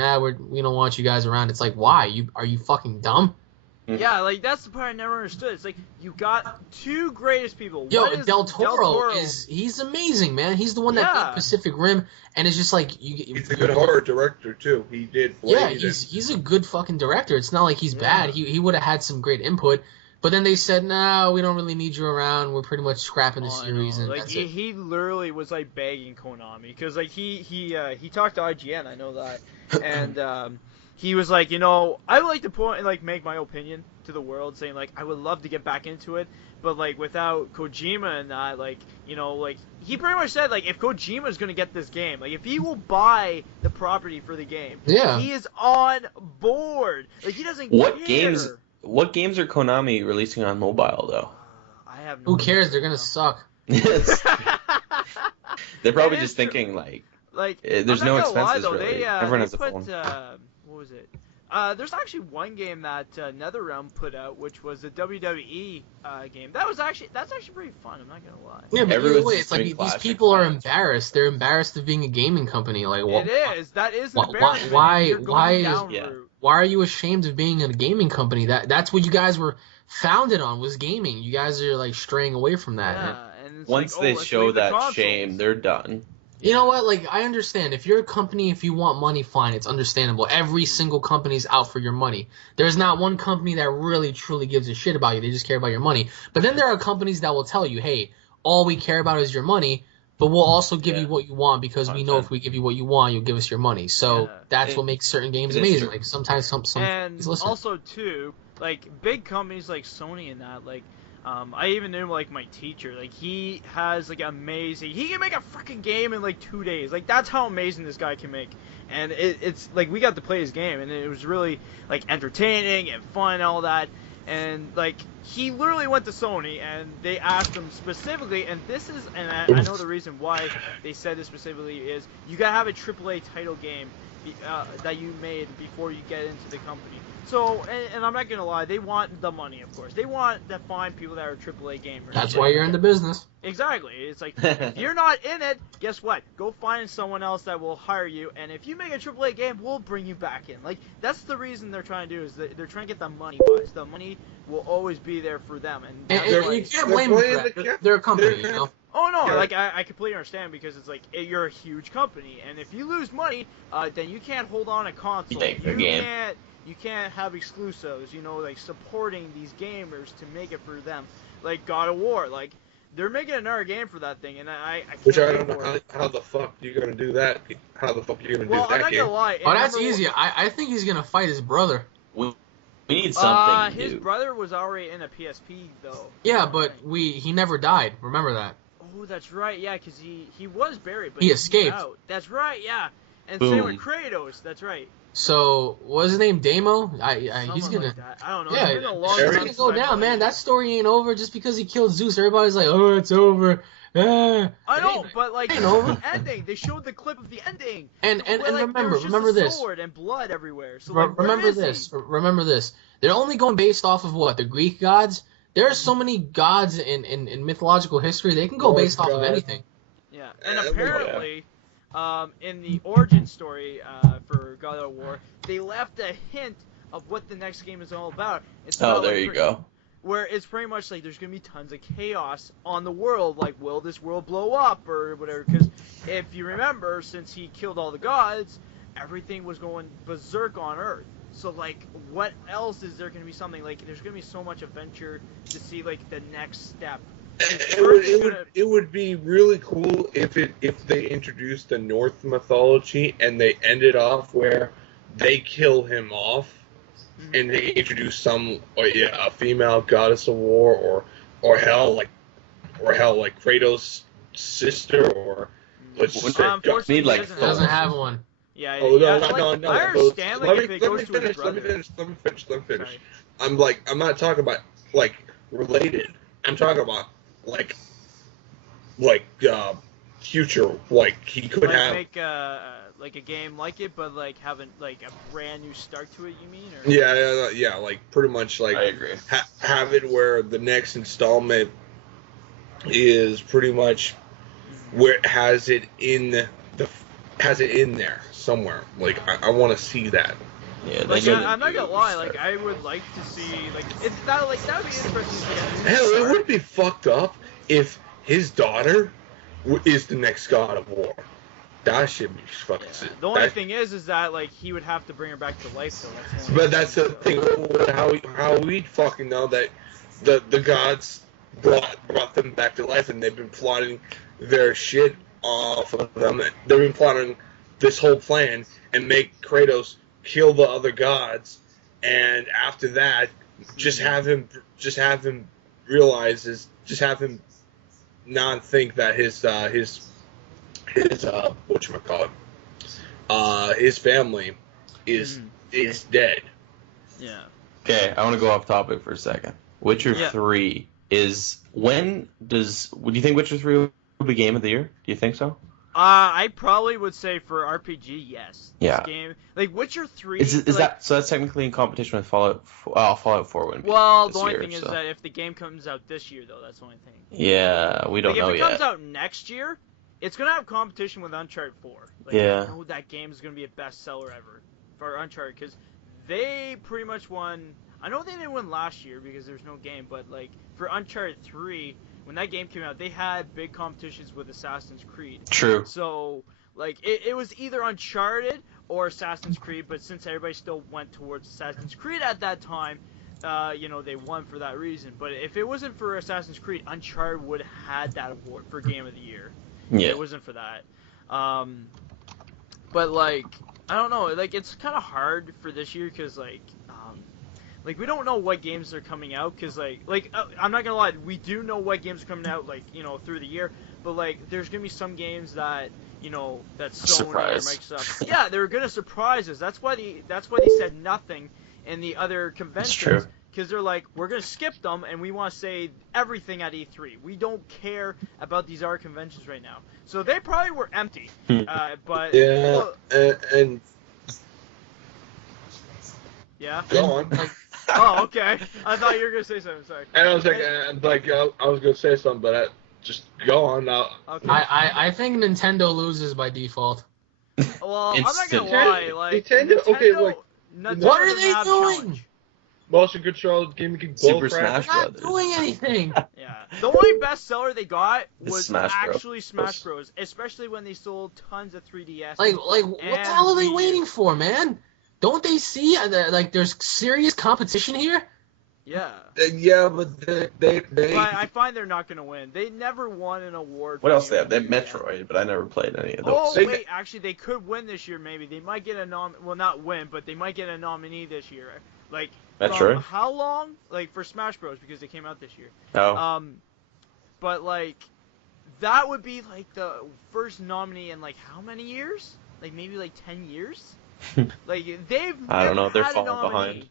we don't want you guys around. It's like, why? Are you fucking dumb? Yeah, like that's the part I never understood. It's like you got two greatest people. Yo, One is Del Toro he's amazing, man. He's the one that Yeah. did Pacific Rim, and it's just like He's a good horror director too. He did Blade. Yeah, and- he's a good fucking director. It's not like he's bad. He would have had some great input, but then they said, no, we don't really need you around. We're pretty much scrapping the Oh, I series, know. and Like that's he, it. he literally was like begging Konami because like he talked to IGN. I know that, and he was like, I would like to point and like make my opinion to the world, saying like I would love to get back into it, but like without Kojima and that, like like he pretty much said like if Kojima is gonna get this game, like if he will buy the property for the game, Yeah. he is on board. Like he doesn't What care. What games are Konami releasing on mobile though? I have no Who cares? idea. They're gonna suck. They're probably It just is true. thinking like, Like, there's I'm no not gonna lie, expenses though. really. They, Everyone they has a put, phone. what was it? There's actually one game that NetherRealm put out, which was a WWE game. That's actually pretty fun. I'm not gonna lie. Yeah, but either Everyone's way, just it's like doing these classic people are classics. embarrassed. They're embarrassed of being a gaming company. Like, well, It is. That is Why- an embarrassment. why- You're going why is- down Yeah. route. why are you ashamed of being a gaming company? That's what you guys were founded on, was gaming. You guys are like straying away from that. And Yeah, and it's Once like, they let's show leave the that consoles. shame, they're done. you know what? Like, I understand. If you're a company, if you want money, fine. It's understandable. Every single company's out for your money. There's not one company that really, truly gives a shit about you. They just care about your money. But then there are companies that will tell you, hey, all we care about is your money, but we'll also give you what you want because we know if we give you what you want, you'll give us your money. So Yeah. that's what makes certain games it is amazing. true. Like, sometimes some And companies listen. also too, like big companies like Sony and that, like I even knew like my teacher, like he has like amazing. He can make a freaking game in like 2 days. Like that's how amazing this guy can make. And it's like we got to play his game, and it was really like entertaining and fun and all that. And like he literally went to Sony and they asked him specifically, and this is, and I know the reason why they said this specifically is you gotta have a AAA title game that you made before you get into the company. So, and I'm not gonna lie, they want the money, of course. They want to find people that are AAA gamers. That's why you're in the business. Exactly. It's like, if you're not in it, guess what? Go find someone else that will hire you, and if you make a AAA game, we'll bring you back in. Like, that's the reason they're trying to do, is they're trying to get the money wise. The money will always be there for them. And you can't blame them for that. They're a company, you know? Oh, no, like, I completely understand, because it's like, you're a huge company, and if you lose money, then you can't hold on a console. You can't have exclusives, you know, like, supporting these gamers to make it for them. Like, God of War, like, they're making another game for that thing, and I can't. Which I don't know how the fuck you gonna do that. How the fuck are you gonna do that? Well, I'm not gonna lie. Oh, that's easy. I think he's gonna fight his brother. We need something His new. brother was already in a PSP though. Yeah, but he never died. Remember that. Oh, that's right. Yeah, because he was buried, but he escaped. Out. That's right. Yeah, and Boom. same with Kratos. That's right. So what's his name? Damo? He's gonna. Like that. I don't know. Yeah, It's been a long he's time gonna go since I down, played. man. That story ain't over just because he killed Zeus. Everybody's like, oh, it's over. I know, but like ain't over. the ending, they showed the clip of the ending. And where, like, remember there was just remember a this. sword and blood everywhere. So like, Remember this. Remember this. They're only going based off of what? The Greek gods? There are so many gods in mythological history. They can go Norse based off of gods. anything. Yeah, and apparently, in the origin story for God of War, they left a hint of what the next game is all about. It's about, There like, you go. Where it's pretty much like there's gonna be tons of chaos on the world. Like, will this world blow up or whatever? Because if you remember, since he killed all the gods, everything was going berserk on Earth. So like, what else is there gonna be? Something like there's gonna be so much adventure to see like the next step. It would be really cool if they introduced the Norse mythology and they ended off where they kill him off, and they introduce a female goddess of war, or hell like Kratos' sister, or let's just say Unfortunately, need, like, he Doesn't have one. Yeah. Oh, no. I understand like if it goes to his brother. Let me finish. Sorry. I'm not talking about like related. I'm talking about like future. Like he could Like have. make like a game like it, but like having like a brand new start to it. You mean? Or? Yeah. Like pretty much like I agree. Have it where the next installment is pretty much where it has it in there somewhere. Like I want to see that. Yeah, Like, they I'm not need gonna to lie, start. like, I would like to see, like, it's that, like, that would be interesting to get a new Hell, it start. would be fucked up if his daughter is the next God of War. That should be fucking sick. The only thing is that, like, he would have to bring her back to life, though. That's the only But that's the thing. How we fucking know that the gods brought them back to life, and they've been plotting their shit off of them. They've been plotting this whole plan and make Kratos kill the other gods, and after that, just have him realize just have him not think that his whatchamacallit, his family is dead. Yeah. Okay, I want to go off topic for a second. Witcher Yeah. 3 is... Would you think Witcher 3 will be Game of the Year? Do you think so? I probably would say for RPG, yes. Yeah. This game, like, Witcher 3... Is like, that so? That's technically in competition with Fallout 4 wouldn't be well, this the only year, thing is so. that if the game comes out this year, though, that's the only thing. Yeah, we don't Like, know if it yet. comes out next year, it's gonna have competition with Uncharted 4. Like, Yeah. I know that game is gonna be a bestseller ever for Uncharted, because they pretty much won... I know they didn't win last year because there's no game, but, like, for Uncharted 3, when that game came out, they had big competitions with Assassin's Creed. True. So, like, it was either Uncharted or Assassin's Creed, but since everybody still went towards Assassin's Creed at that time, they won for that reason. But if it wasn't for Assassin's Creed, Uncharted would have had that award for Game of the Year. Yeah. It wasn't for that. But, like, I don't know. Like, it's kind of hard for this year because, like, we don't know what games are coming out because, like I'm not gonna lie, we do know what games are coming out, like, through the year, but, like, there's gonna be some games that, that's Sony Surprise. or Microsoft. Yeah, they're gonna surprise us. That's why they said nothing in the other conventions. true. Because they're like, we're gonna skip them, and we want to say everything at E3. We don't care about these other conventions right now. So they probably were empty. But Yeah, and yeah. go on. Oh, okay. I thought you were gonna say something. Sorry. And I was like, I was gonna say something, but Just go on now. Okay. I think Nintendo loses by default. Well, I'm not Instant. gonna lie. Like Nintendo- okay, like, Nintendo what are doesn't they have doing? challenge. Motion control, GameCube, Super Bull Crap. Smash They're not Brothers. doing anything. Yeah. The only bestseller they got It's was Smash Bros. actually Smash Bros. Especially when they sold tons of 3DS. Like what the hell are they waiting for, man? Don't they see like there's serious competition here? Yeah. Yeah, but they But I find they're not gonna win. They never won an award. What for else they have? They have the- Metroid, but I never played any of those. Oh They- wait, actually they could win this year. Maybe they might get a well, not win, but they might get a nominee this year. Like from Metroid? how long? Like for Smash Bros. Because they came out this year. Oh. But like that would be like the first nominee in like how many years? Like maybe like 10 years. Like they've. I don't know, never they're had a falling nominee. behind.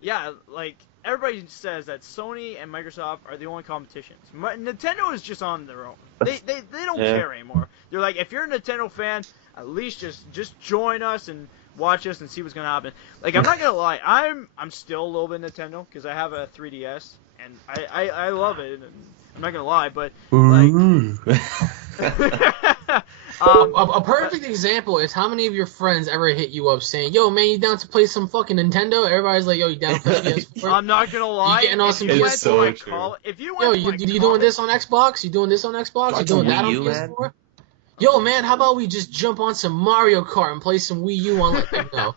Yeah, like everybody says that Sony and Microsoft are the only competitions. Nintendo is just on their own. They don't Yeah. care anymore. They're like, if you're a Nintendo fan, at least just join us and watch us and see what's gonna happen. Like I'm not gonna lie, I'm still a little bit Nintendo because I have a 3DS and I love it. And I'm not gonna lie, but like. A perfect example is how many of your friends ever hit you up saying, "Yo, man, you down to play some fucking Nintendo?" Everybody's like, "Yo, you down to play PS4?" I'm not gonna lie. getting on some if you went PS4? to my call, if you went Yo, to my you doing this on Xbox? You doing this on Xbox? You Watch doing some that on Wii U, man. PS4? Yo, man, how about we just jump on some Mario Kart and play some Wii U on? Like, no,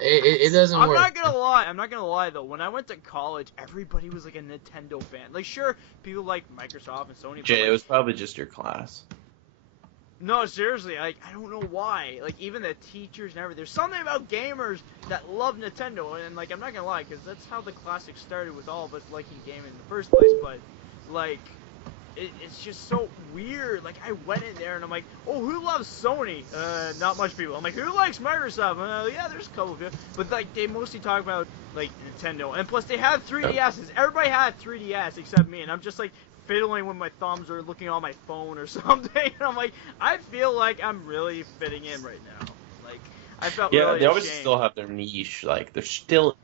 it doesn't I'm work. not gonna lie. I'm not gonna lie though. When I went to college, everybody was like a Nintendo fan. Like, sure, people like Microsoft and Sony. But Jay, like, it was probably just your class. no, seriously, like I don't know why. Like even the teachers and everything. There's something about gamers that love Nintendo, and like I'm not gonna lie, because that's how the classic started with all of us liking gaming in the first place. But like, it's just so weird. Like I went in there and I'm like, oh, who loves Sony? Not much people. I'm like, who likes Microsoft? Yeah, there's a couple of people, but like they mostly talk about like Nintendo, and plus they have 3DSs. Everybody had 3DS except me, and I'm just like fiddling with my thumbs or looking on my phone or something. And I'm like, I feel like I'm really fitting in right now. Like I felt Yeah, really they always ashamed. still have their niche. Like they're still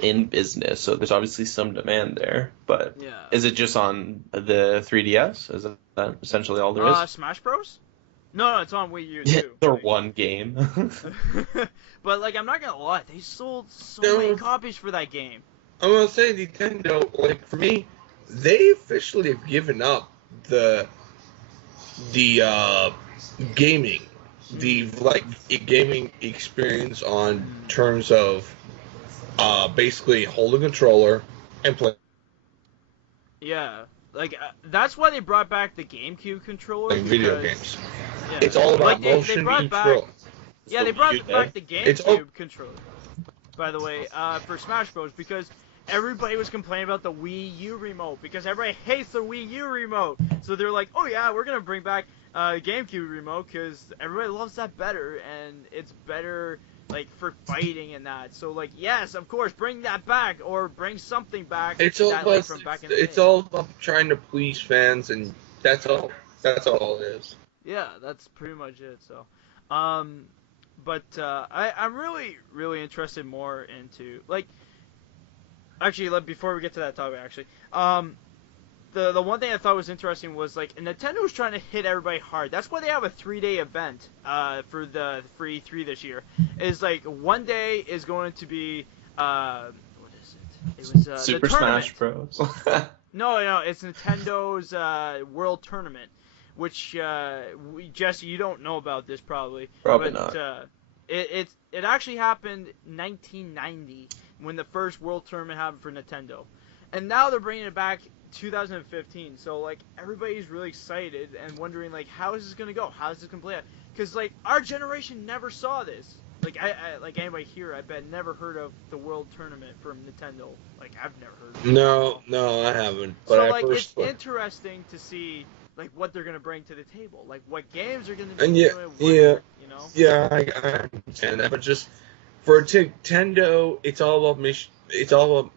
in business, so there's obviously some demand there. But Yeah. is it just on the 3DS? Is that essentially all there is? Smash Bros? No, it's on Wii U Yeah, too. they're Like- one game. But like I'm not gonna lie, they sold so No. many copies for that game. I'm gonna say Nintendo, like for me, they officially have given up the gaming, the like gaming experience on terms of basically hold a controller and play Yeah, like that's why they brought back the GameCube controller. video because- games. Yeah. It's all about Like, they motion brought back- control. Yeah, they the brought Wii U, back the It's all- GameCube controller. By the way, for Smash Bros. Because everybody was complaining about the Wii U remote because everybody hates the Wii U remote. So they're like, oh yeah, we're gonna bring back GameCube remote because everybody loves that better and it's better like for fighting and that. So like, yes, of course, bring that back or bring something back. It's all that, like, about, from back in the it's day. all about trying to please fans, and that's all. That's all it is. Yeah, that's pretty much it. So, but I'm really interested more into like. Actually, before we get to that topic, the one thing I thought was interesting was like Nintendo was trying to hit everybody hard. That's why they have a 3-day event for the free 3 this year. Is like one day is going to be what is it? It was Super the tournament. Smash Bros. No, it's Nintendo's World Tournament, which Jesse, you don't know about this probably. Probably but, not. It actually happened 1990 when the first World Tournament happened for Nintendo, and now they're bringing it back 2015. So like everybody's really excited and wondering like how is this gonna go? How is this gonna play out? Because like our generation never saw this. Like I like anybody here, I bet never heard of the World Tournament from Nintendo. Like I've never heard of it. No, I haven't. But So I like first. it's interesting to see like what they're gonna bring to the table, like what games are gonna be And doing, you know. Yeah, I understand that, but just for Nintendo, it's all about It's all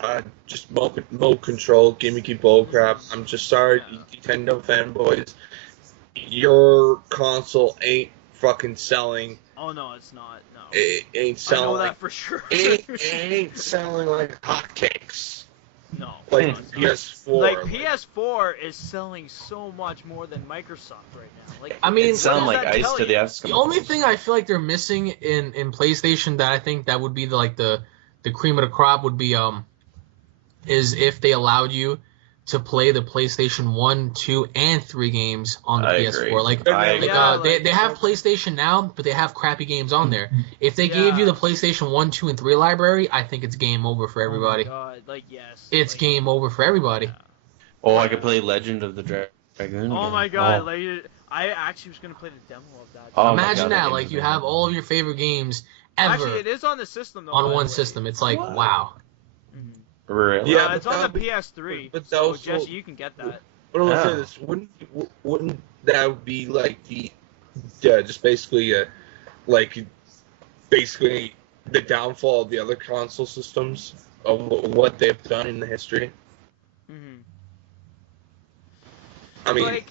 about just mode control, gimmicky bull crap. I'm just sorry, Nintendo fanboys. Your console ain't fucking selling. Oh no, it's not. No, It ain't I selling. know Like, that for sure. it ain't selling like hotcakes. No. Like no, it's not. PS4. Like PS4 is selling so much more than Microsoft right now. Like I mean, It sounds what does like that ice tell to you? the Eskimos. The only thing I feel like they're missing in PlayStation that I think that would be the cream of the crop would be is if they allowed you to play the PlayStation 1, 2, and 3 games on the I PS4. agree. Like, Yeah, they have like- PlayStation Now, but they have crappy games on there. If they gave you Yeah. the PlayStation 1, 2, and 3 library, I think it's game over for everybody. Oh my God, like yes. It's like, game over for everybody. yeah. Oh, I could play Legend of the Dragoon. Oh again. my God, Oh. like I actually was gonna play the demo of that. Oh my Imagine God, that that, game like is you amazing. have all of your favorite games ever Actually, it is on the system though. by on the one way. system. It's like, What? wow. Mhm. Really? Yeah, It's but on that the would- PS3. but that so also- Jesse, you can get that. But I'm gonna say Yeah. this: wouldn't that be like just basically basically the downfall of the other console systems of what they've done in the history? Mm-hmm. I mean, Like,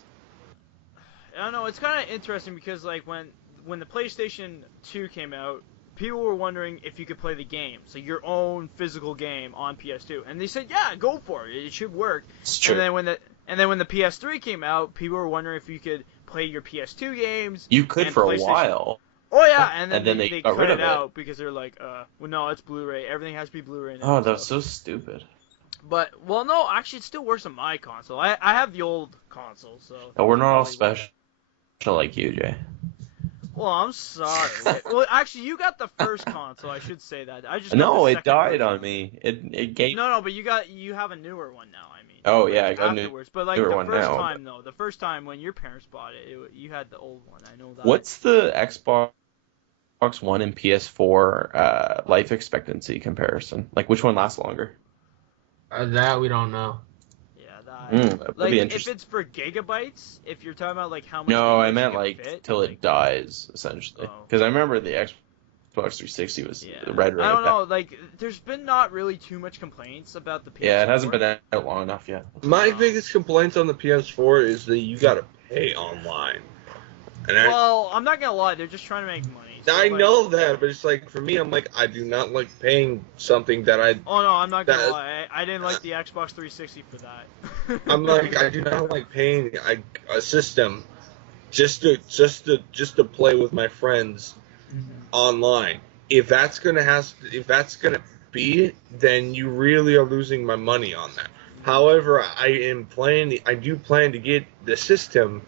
I don't know. It's kind of interesting because like when the PlayStation 2 came out, people were wondering if you could play the game, so your own physical game on PS2, and they said, yeah, go for it. It should work. It's true. And then when the PS3 came out, people were wondering if you could play your PS2 games. You could and for a PlayStation. while. Oh yeah, and then, And then they they got cut rid it of it. out because they're like, well, no, it's Blu-ray. Everything has to be Blu-ray now. Oh, that was so stupid. But well, no, actually, it still works on my console. I have the old console, so. Oh, we're not all special like you, Jay. Well, I'm sorry. Well, actually, you got the first console. I should say that. I just got No, the it second died version. on me. It gave. No, but you have a newer one now. I mean. Oh, yeah, I got a afterwards. But like newer the one first now. time though, the first time when your parents bought it, you had the old one. I know that. What's the Xbox One and PS4 life expectancy comparison? Like, which one lasts longer? That we don't know. Yeah, that. That'd Like be if interesting. it's for gigabytes, if you're talking about like how much. No, I gigabytes meant you can like fit, till it like, dies, essentially. Oh. Because I remember the Xbox 360 was Yeah. the red ring. I don't know. Like, there's been not really too much complaints about the PS4. Yeah, it hasn't been out long enough yet. my biggest complaint on the PS4 is that you gotta pay online. And Well, I'm not gonna lie. They're just trying to make money. So, I like- know that, but it's like for me, I'm like I do not like paying something that I. Oh no, I'm not gonna That- lie. I didn't like the Xbox 360 for that. I'm like I do not like paying a system just to play with my friends online. If that's gonna be it, then you really are losing my money on that. However, I do plan to get the system,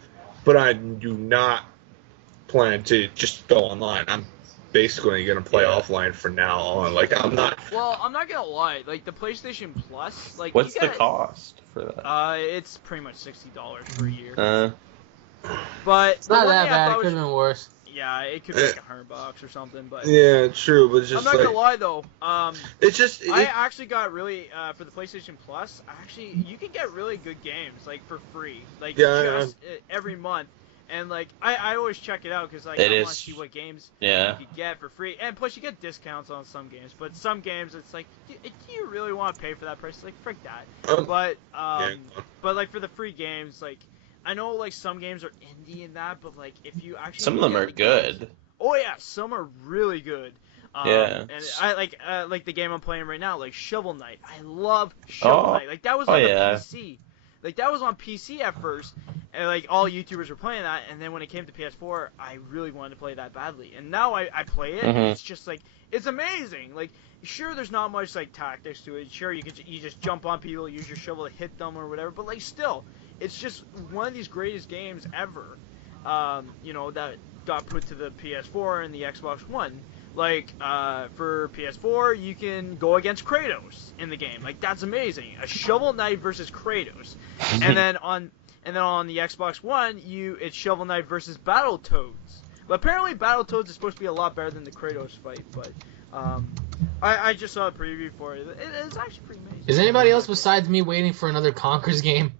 but I do not plan to just go online. I'm basically gonna play Yeah. offline from now on. Like I'm not. Well, I'm not gonna lie. Like the PlayStation Plus, like What's you the get, cost for that? It's pretty much $60 per year. But It's not that bad. It could have been worse. Yeah, it could be like $100 or something. But Yeah, true, but it's I'm just not like gonna lie though. it's just. I actually got really for the PlayStation Plus. Actually, you can get really good games like for free, like Yeah, just every month. And like I always check it out because like It I is- want to see what games yeah. you could get for free. And plus you get discounts on some games, but some games it's like, do you really want to pay for that price? Like frick that. But yeah. but like for the free games, like I know like some games are indie and that, but like if you actually Some of look them at are the games- good. Oh yeah, some are really good. Yeah. And I like the game I'm playing right now, like Shovel Knight. I love Shovel Oh. Knight. Like that was Oh, on yeah. the PC. Like that was on PC at first, and like all YouTubers were playing that. And then when it came to PS4, I really wanted to play that badly. And now I play it. And Mhm. it's just like it's amazing. Like sure, there's not much like tactics to it. Sure, you just jump on people, use your shovel to hit them or whatever. But like still, it's just one of these greatest games ever. That got put to the PS4 and the Xbox One. Like, for PS4, you can go against Kratos in the game. Like, that's amazing. A Shovel Knight versus Kratos. and then on the Xbox One, it's Shovel Knight versus Battletoads. But apparently Battletoads is supposed to be a lot better than the Kratos fight, but I just saw a preview for it. It's actually pretty amazing. Is anybody else besides me waiting for another Conker's game?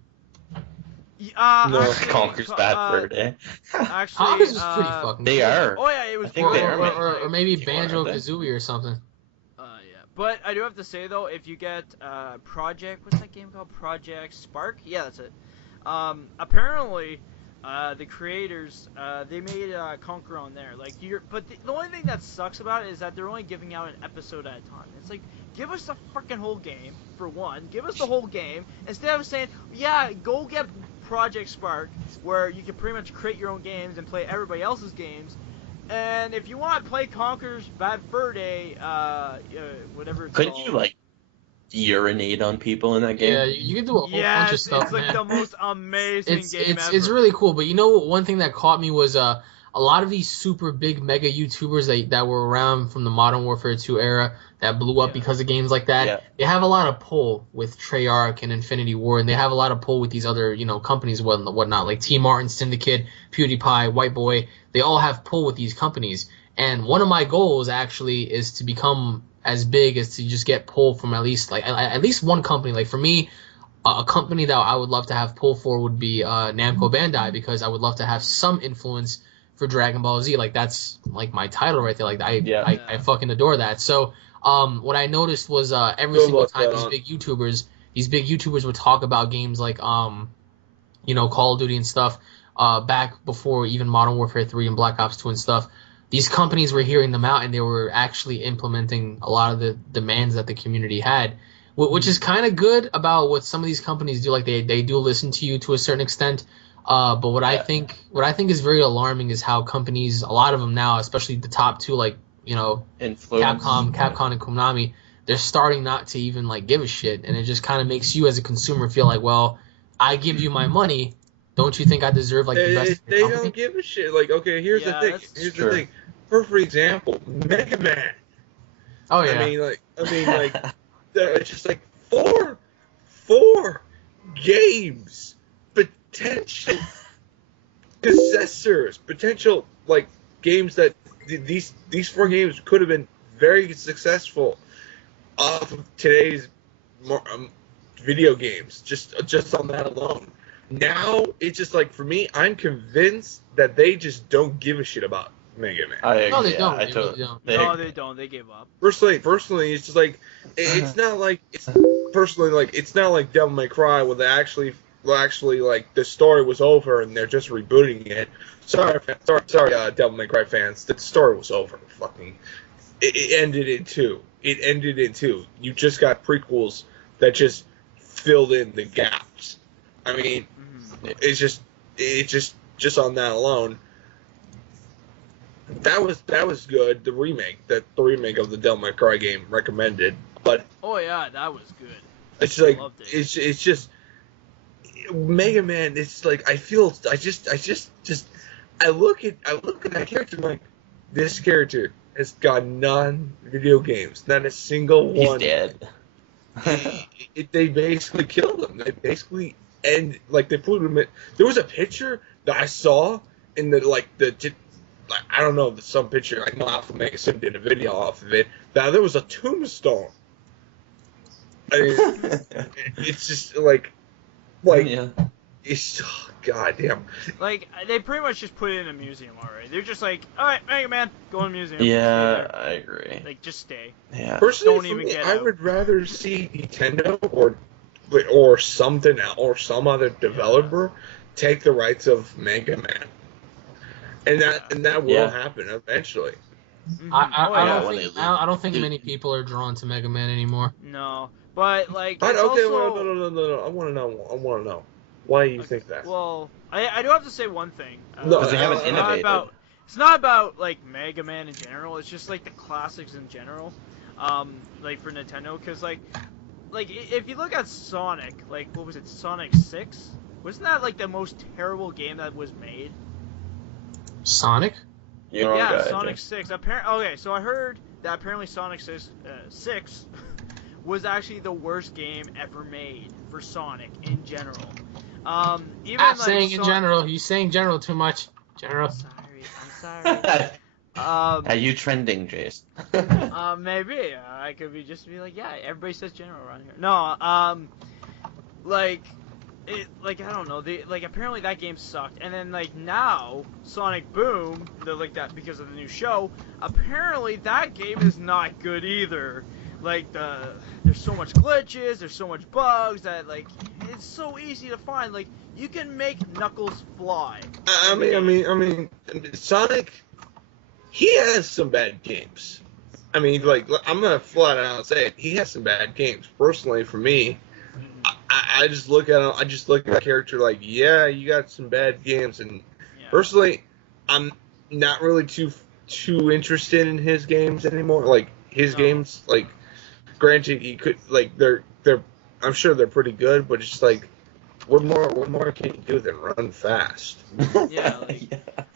No. Actually, Conker's bad for a day. Actually, Conker's is pretty fucking They good. are. Oh yeah, it was. I think Or, they great. are, or maybe They are, Banjo aren't they? Kazooie or something. Yeah. But I do have to say though, if you get what's that game called? Project Spark? Yeah, that's it. Apparently, the creators they made Conquer on there. Like but the only thing that sucks about it is that they're only giving out an episode at a time. It's like, give us the freaking whole game, for one. Give us the whole game, instead of saying, yeah, go get Project Spark, where you can pretty much create your own games and play everybody else's games. And if you want, play Conker's Bad Fur Day, whatever it's Couldn't called. you, like, urinate on people in that game? Yeah, you can do a whole bunch of stuff, it's like man. the most amazing game ever. It's really cool, but you know one thing that caught me was a lot of these super big mega YouTubers that were around from the Modern Warfare 2 era that blew up because of games like that. Yeah. They have a lot of pull with Treyarch and Infinity War, and they have a lot of pull with these other companies and whatnot, like T Martin, Syndicate, PewDiePie, White Boy. They all have pull with these companies, and one of my goals actually is to become as big as to just get pull from at least one company. Like for me, a company that I would love to have pull for would be Namco Bandai, because I would love to have some influence for Dragon Ball Z. Like that's like my title right there. Like I fucking adore that. So what I noticed was every single time these big YouTubers would talk about games like Call of Duty and stuff back before even Modern Warfare 3 and Black Ops 2 and stuff. These companies were hearing them out, and they were actually implementing a lot of the demands that the community had, which is kind of good about what some of these companies do. Like they do listen to you to a certain extent. But what I think is very alarming is how companies, a lot of them now, especially the top two, like Capcom and Konami, they're starting not to even like give a shit, and it just kind of makes you as a consumer feel like, well, I give you my money. Don't you think I deserve like the best? They don't give a shit. Like, okay, here's the thing. The thing. For example, Mega Man. Oh yeah. I mean, it's just like four games, potential successors, potential like games that these 4 games could have been very successful off of today's video games. Just on that alone. Now it's just like, for me, I'm convinced that they just don't give a shit about Mega Man. No, they don't. No, they don't. They gave up. Personally, it's just like it's not like Devil May Cry, where they actually like the story was over and they're just rebooting it. Sorry, Devil May Cry fans, the story was over. Fucking, it ended in 2. It ended in 2. You just got prequels that just filled in the gaps. I mean, it's just on that alone. That was good. The remake of the Devil May Cry game, recommended. But oh yeah, that was good. It's like it's just Mega Man. It's like I look at that character, and I'm like, this character has got non-video games, not a single one. He's dead. They basically killed him. They basically. And like they put him in, there was a picture that I saw in I don't know, some picture, like Alpha Mega Sim did a video off of it, that there was a tombstone. I mean, it's just like it's goddamn. Like they pretty much just put it in a museum already. They're just like, all right, Mega Man, go in a museum. Yeah, I agree. Like just stay. Yeah. Personally, I would rather see Nintendo or something else, or some other developer take the rights of Mega Man, and that will happen eventually. I don't think many people are drawn to Mega Man anymore. No, but like No. also... I want to know. Why do you think that? Well, I do have to say one thing. Because they haven't innovated. It's not about like Mega Man in general. It's just like the classics in general. Like for Nintendo, because like if you look at Sonic, like what was it, Sonic 6? Wasn't that like the most terrible game that was made? Sonic? Sonic 6. Okay, so I heard that apparently Sonic 6 was actually the worst game ever made for Sonic in general. Even Not saying in general. You're saying general too much. General. I'm sorry. Are you trending, Jace? Maybe. I could be like, yeah, everybody says general around here. No, like I don't know. Apparently that game sucked, and then like now Sonic Boom, because of the new show, apparently that game is not good either. Like there's so much glitches, there's so much bugs that like it's so easy to find. Like you can make Knuckles fly. I mean, Sonic, he has some bad games. I mean, like, I'm gonna flat out say it. He has some bad games. Personally, for me, I just look at him. I just look at the character like, yeah, you got some bad games. And personally, I'm not really too interested in his games anymore. Like his games, like, granted, he could like they're I'm sure they're pretty good, but it's just like, what more can you do than run fast? Yeah,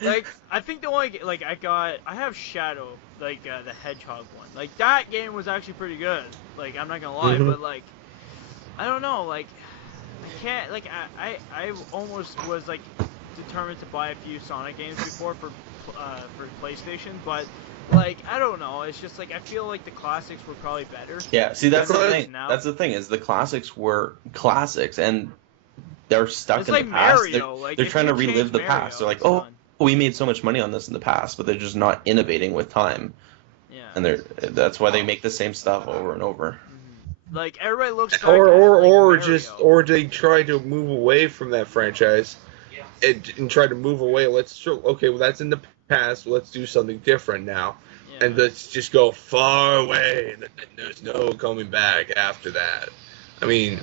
like I think the only like I have Shadow, like the Hedgehog one. Like that game was actually pretty good. Like I'm not gonna lie, but like I don't know, like I can't like I almost was like determined to buy a few Sonic games before for PlayStation, but like I don't know, it's just like I feel like the classics were probably better. Yeah, see that's the thing. Now. That's the thing is the classics were classics and they're stuck in like the past. Mario. They're trying to relive the past. They're like, oh, we made so much money on this in the past, but they're just not innovating with time. Yeah. And that's why they make the same stuff over and over. Like everybody looks back or they try to move away from that franchise and try to move away. Okay, well that's in the past. Let's do something different now, and let's just go far away. And there's no coming back after that. I mean,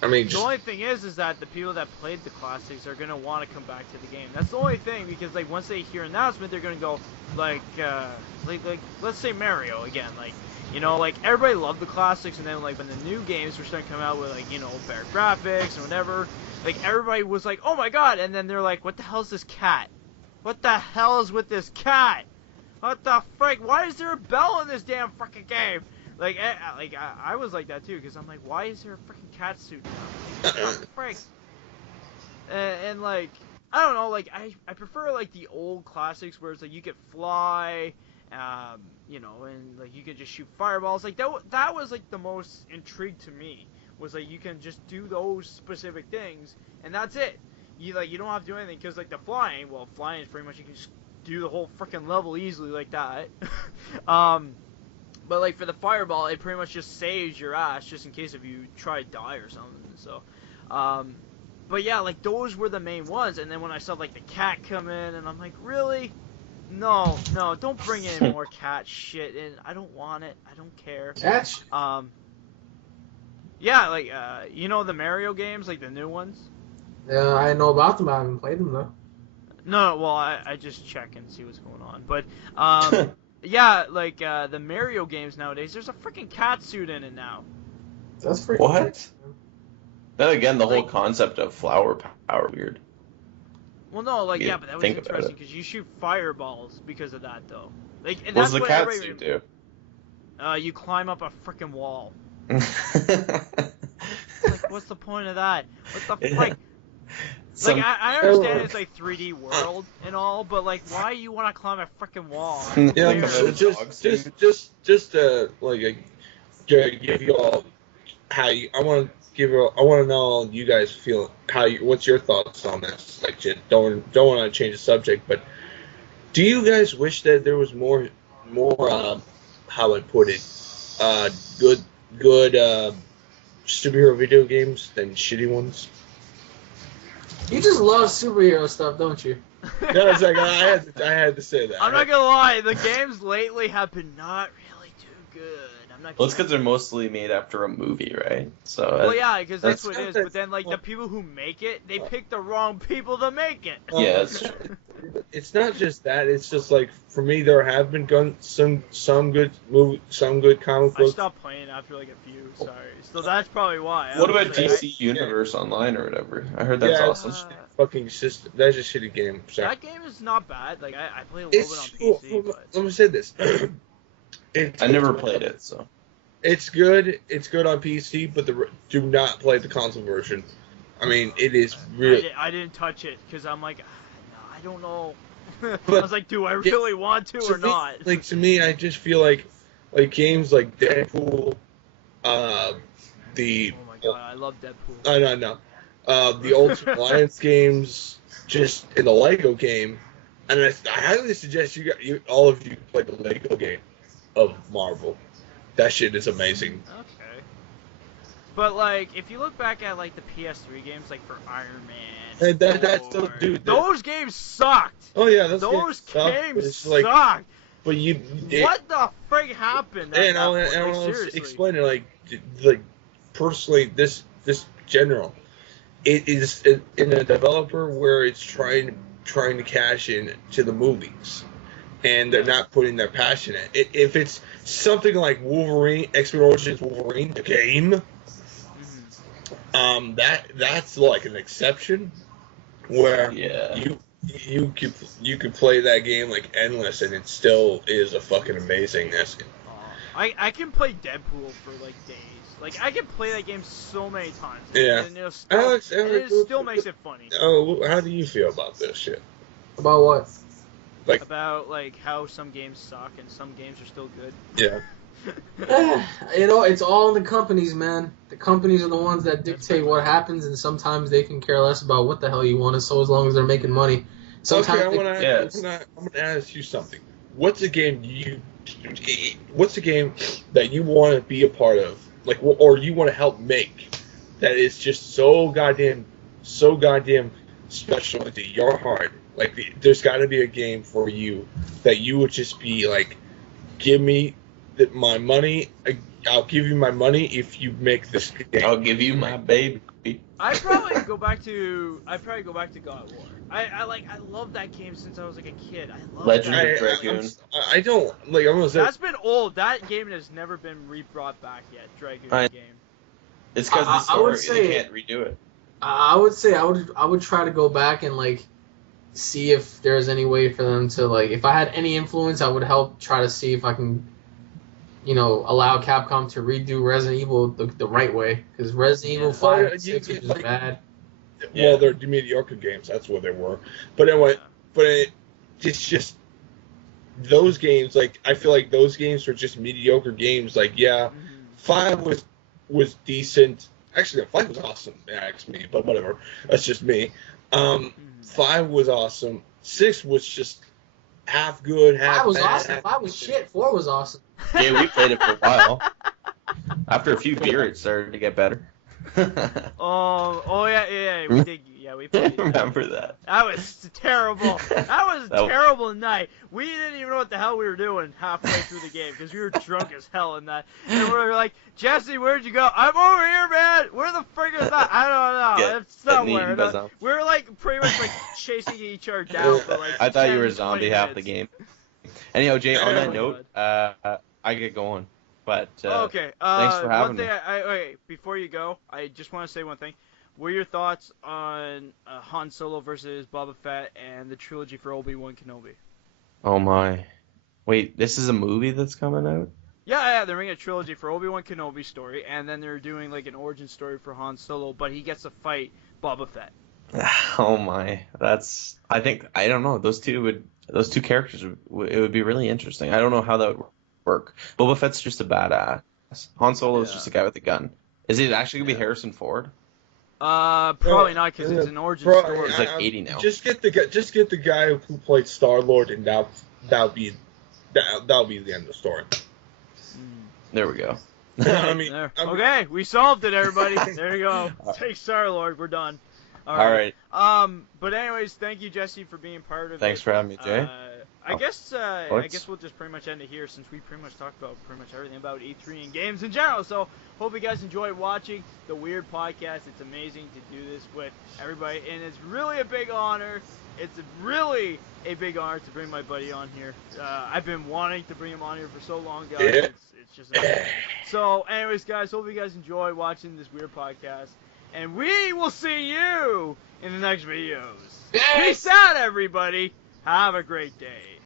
the only thing is that the people that played the classics are gonna want to come back to the game. That's the only thing, because like once they hear an announcement, they're gonna go like let's say Mario again, like, you know, like everybody loved the classics, and then like when the new games were starting to come out with like, you know, better graphics and whatever, like everybody was like, oh my god, and then they're like, what the hell is this cat? What the hell is with this cat? What the frick? Why is there a bell in this damn freaking game? Like I was like that too, because I'm like, why is there a freaking cat suit now? Like, what the frick? And like, I don't know, like I prefer like the old classics where it's like you could fly, you know, and like you could just shoot fireballs. Like that was like the most intrigue to me, was like you can just do those specific things and that's it. You don't have to do anything, because like the flying is pretty much, you can just do the whole freaking level easily like that. But like for the fireball, it pretty much just saves your ass just in case if you try to die or something. So, but yeah, like those were the main ones. And then when I saw like the cat come in, and I'm like, really? No, don't bring in more cat shit in. I don't want it. I don't care. Cat. Yeah, like you know the Mario games, like the new ones. Yeah, I know about them. I haven't played them though. No, well, I just check and see what's going on. But yeah, like the Mario games nowadays, there's a freaking cat suit in it now. That's freaking what? Then again, the whole concept of flower power weird. Well, no, like yeah, but that was interesting because you shoot fireballs because of that though. Like, and what that's does the what cat suit do? You climb up a freaking wall. Like, what's the point of that? What the frick? Like, I understand it's like 3D world and all, but like, why you want to climb a freaking wall? Yeah, just like give you all how you. I want to know how you guys feel. What's your thoughts on this? Like, don't want to change the subject, but do you guys wish that there was more how I put it, good superhero video games than shitty ones? You just love superhero stuff, don't you? No, it's like I had to say that. I'm not gonna lie, the games lately have been not really too good. I'm not. Well, it's because they're mostly made after a movie, right? So. Well, yeah, because that's what it is. But then, like the people who make it, they pick the wrong people to make it. Yeah, it's true. It's not just that. It's just like, for me, there have been some good comic books. I stopped playing after like a few. Sorry. So that's probably why. What about DC Universe Online or whatever? I heard that's awesome. That's a shitty game. Sorry. That game is not bad. Like I play a little bit on PC. But... Let me say this. I never played it, so. It's good. It's good on PC, but do not play the console version. I mean, it is really. I didn't touch it because I'm like, I don't know. I was like, do I really want to or not? Like, to me, I just feel like games like Deadpool, Oh my god, I love Deadpool. I know. The Ultimate Alliance games, just in the Lego game, and I highly suggest all of you play the Lego game of Marvel. That shit is amazing. Okay. But like, if you look back at like the PS3 games, like for Iron Man, and that's dude. Those games sucked. Oh yeah, those games sucked. But what the frig happened? And I want to explain it like personally. This general, it is in a developer where it's trying to cash in to the movies, and they're not putting their passion in it. If it's something like Wolverine, X-Men Origins Wolverine, the game, that's like an exception where you could play that game like endless, and it still is a fucking amazingness. I can play Deadpool for like days. Like I can play that game so many times. Yeah. And it still makes it funny. Oh, how do you feel about this shit? About what? Like about like how some games suck and some games are still good. Yeah. It's all in the companies, man. The companies are the ones that dictate what happens, and sometimes they can care less about what the hell you want, so as long as they're making money. Sometimes I'm gonna ask you something. What's a game that you want to be a part of, like, or you want to help make, that is just so goddamn special to your heart? Like, there's got to be a game for you that you would just be like, give me my money. I'll give you my money if you make this game. I'll give you my baby. I'd probably go back to God of War. I love that game since I was like a kid. I love Legend that. of Dragoon. I don't like. I'm gonna say that's been old. That game has never been re-brought back yet. Dragoon game. It's because the story. They can't redo it. I would say I would try to go back and like see if there's any way for them to like. If I had any influence, I would help try to see if I can, allow Capcom to redo Resident Evil the right way, because Resident Evil 5 and 6 was just bad. Well, they're mediocre games. That's what they were. But anyway, it's just those games. Like, I feel like those games were just mediocre games. Like, 5 was decent. Actually, 5 was awesome. Ask me, but whatever. That's just me. 5 was awesome. 6 was just half good, half 5 was bad. awesome. 5 was shit. 4 was awesome. Yeah, we played it for a while. After a few beers, it started to get better. We did. Yeah, we played it. Remember that? That was terrible. That was a terrible night. We didn't even know what the hell we were doing halfway through the game because we were drunk as hell in that. And we were like, Jesse, where'd you go? I'm over here, man. Where the frick is that? I don't know. It's somewhere. We were like pretty much like chasing each other down for like. I thought 10, you were a zombie half the game. Anyhow, Jay, on that note, I get going. But okay. Thanks for having me. Okay, before you go, I just want to say one thing. What are your thoughts on Han Solo versus Boba Fett and the trilogy for Obi-Wan Kenobi? Oh my! Wait, this is a movie that's coming out? Yeah, they're making a trilogy for Obi-Wan Kenobi story, and then they're doing like an origin story for Han Solo, but he gets to fight Boba Fett. Oh my! I don't know. Those two characters it would be really interesting. I don't know how that would work. Boba Fett's just a badass. Han Solo is just a guy with a gun. Is it actually gonna be Harrison Ford? Probably not, because it's an origin story. He's like 80 now. Just get the guy who played Star-Lord, and that'll be the end of the story. There we go. Okay, we solved it, everybody. There you go. Take Star-Lord. We're done. All right. But anyways, thank you, Jesse, for being part of it. Thanks for having me, Jay. I guess we'll just pretty much end it here, since we pretty much talked about pretty much everything about E3 and games in general. So hope you guys enjoyed watching the Weird Podcast. It's amazing to do this with everybody, and it's really a big honor. It's really a big honor to bring my buddy on here. I've been wanting to bring him on here for so long, guys. It's just amazing. So anyways, guys, hope you guys enjoy watching this Weird Podcast, and we will see you in the next videos. Peace out, everybody. Have a great day.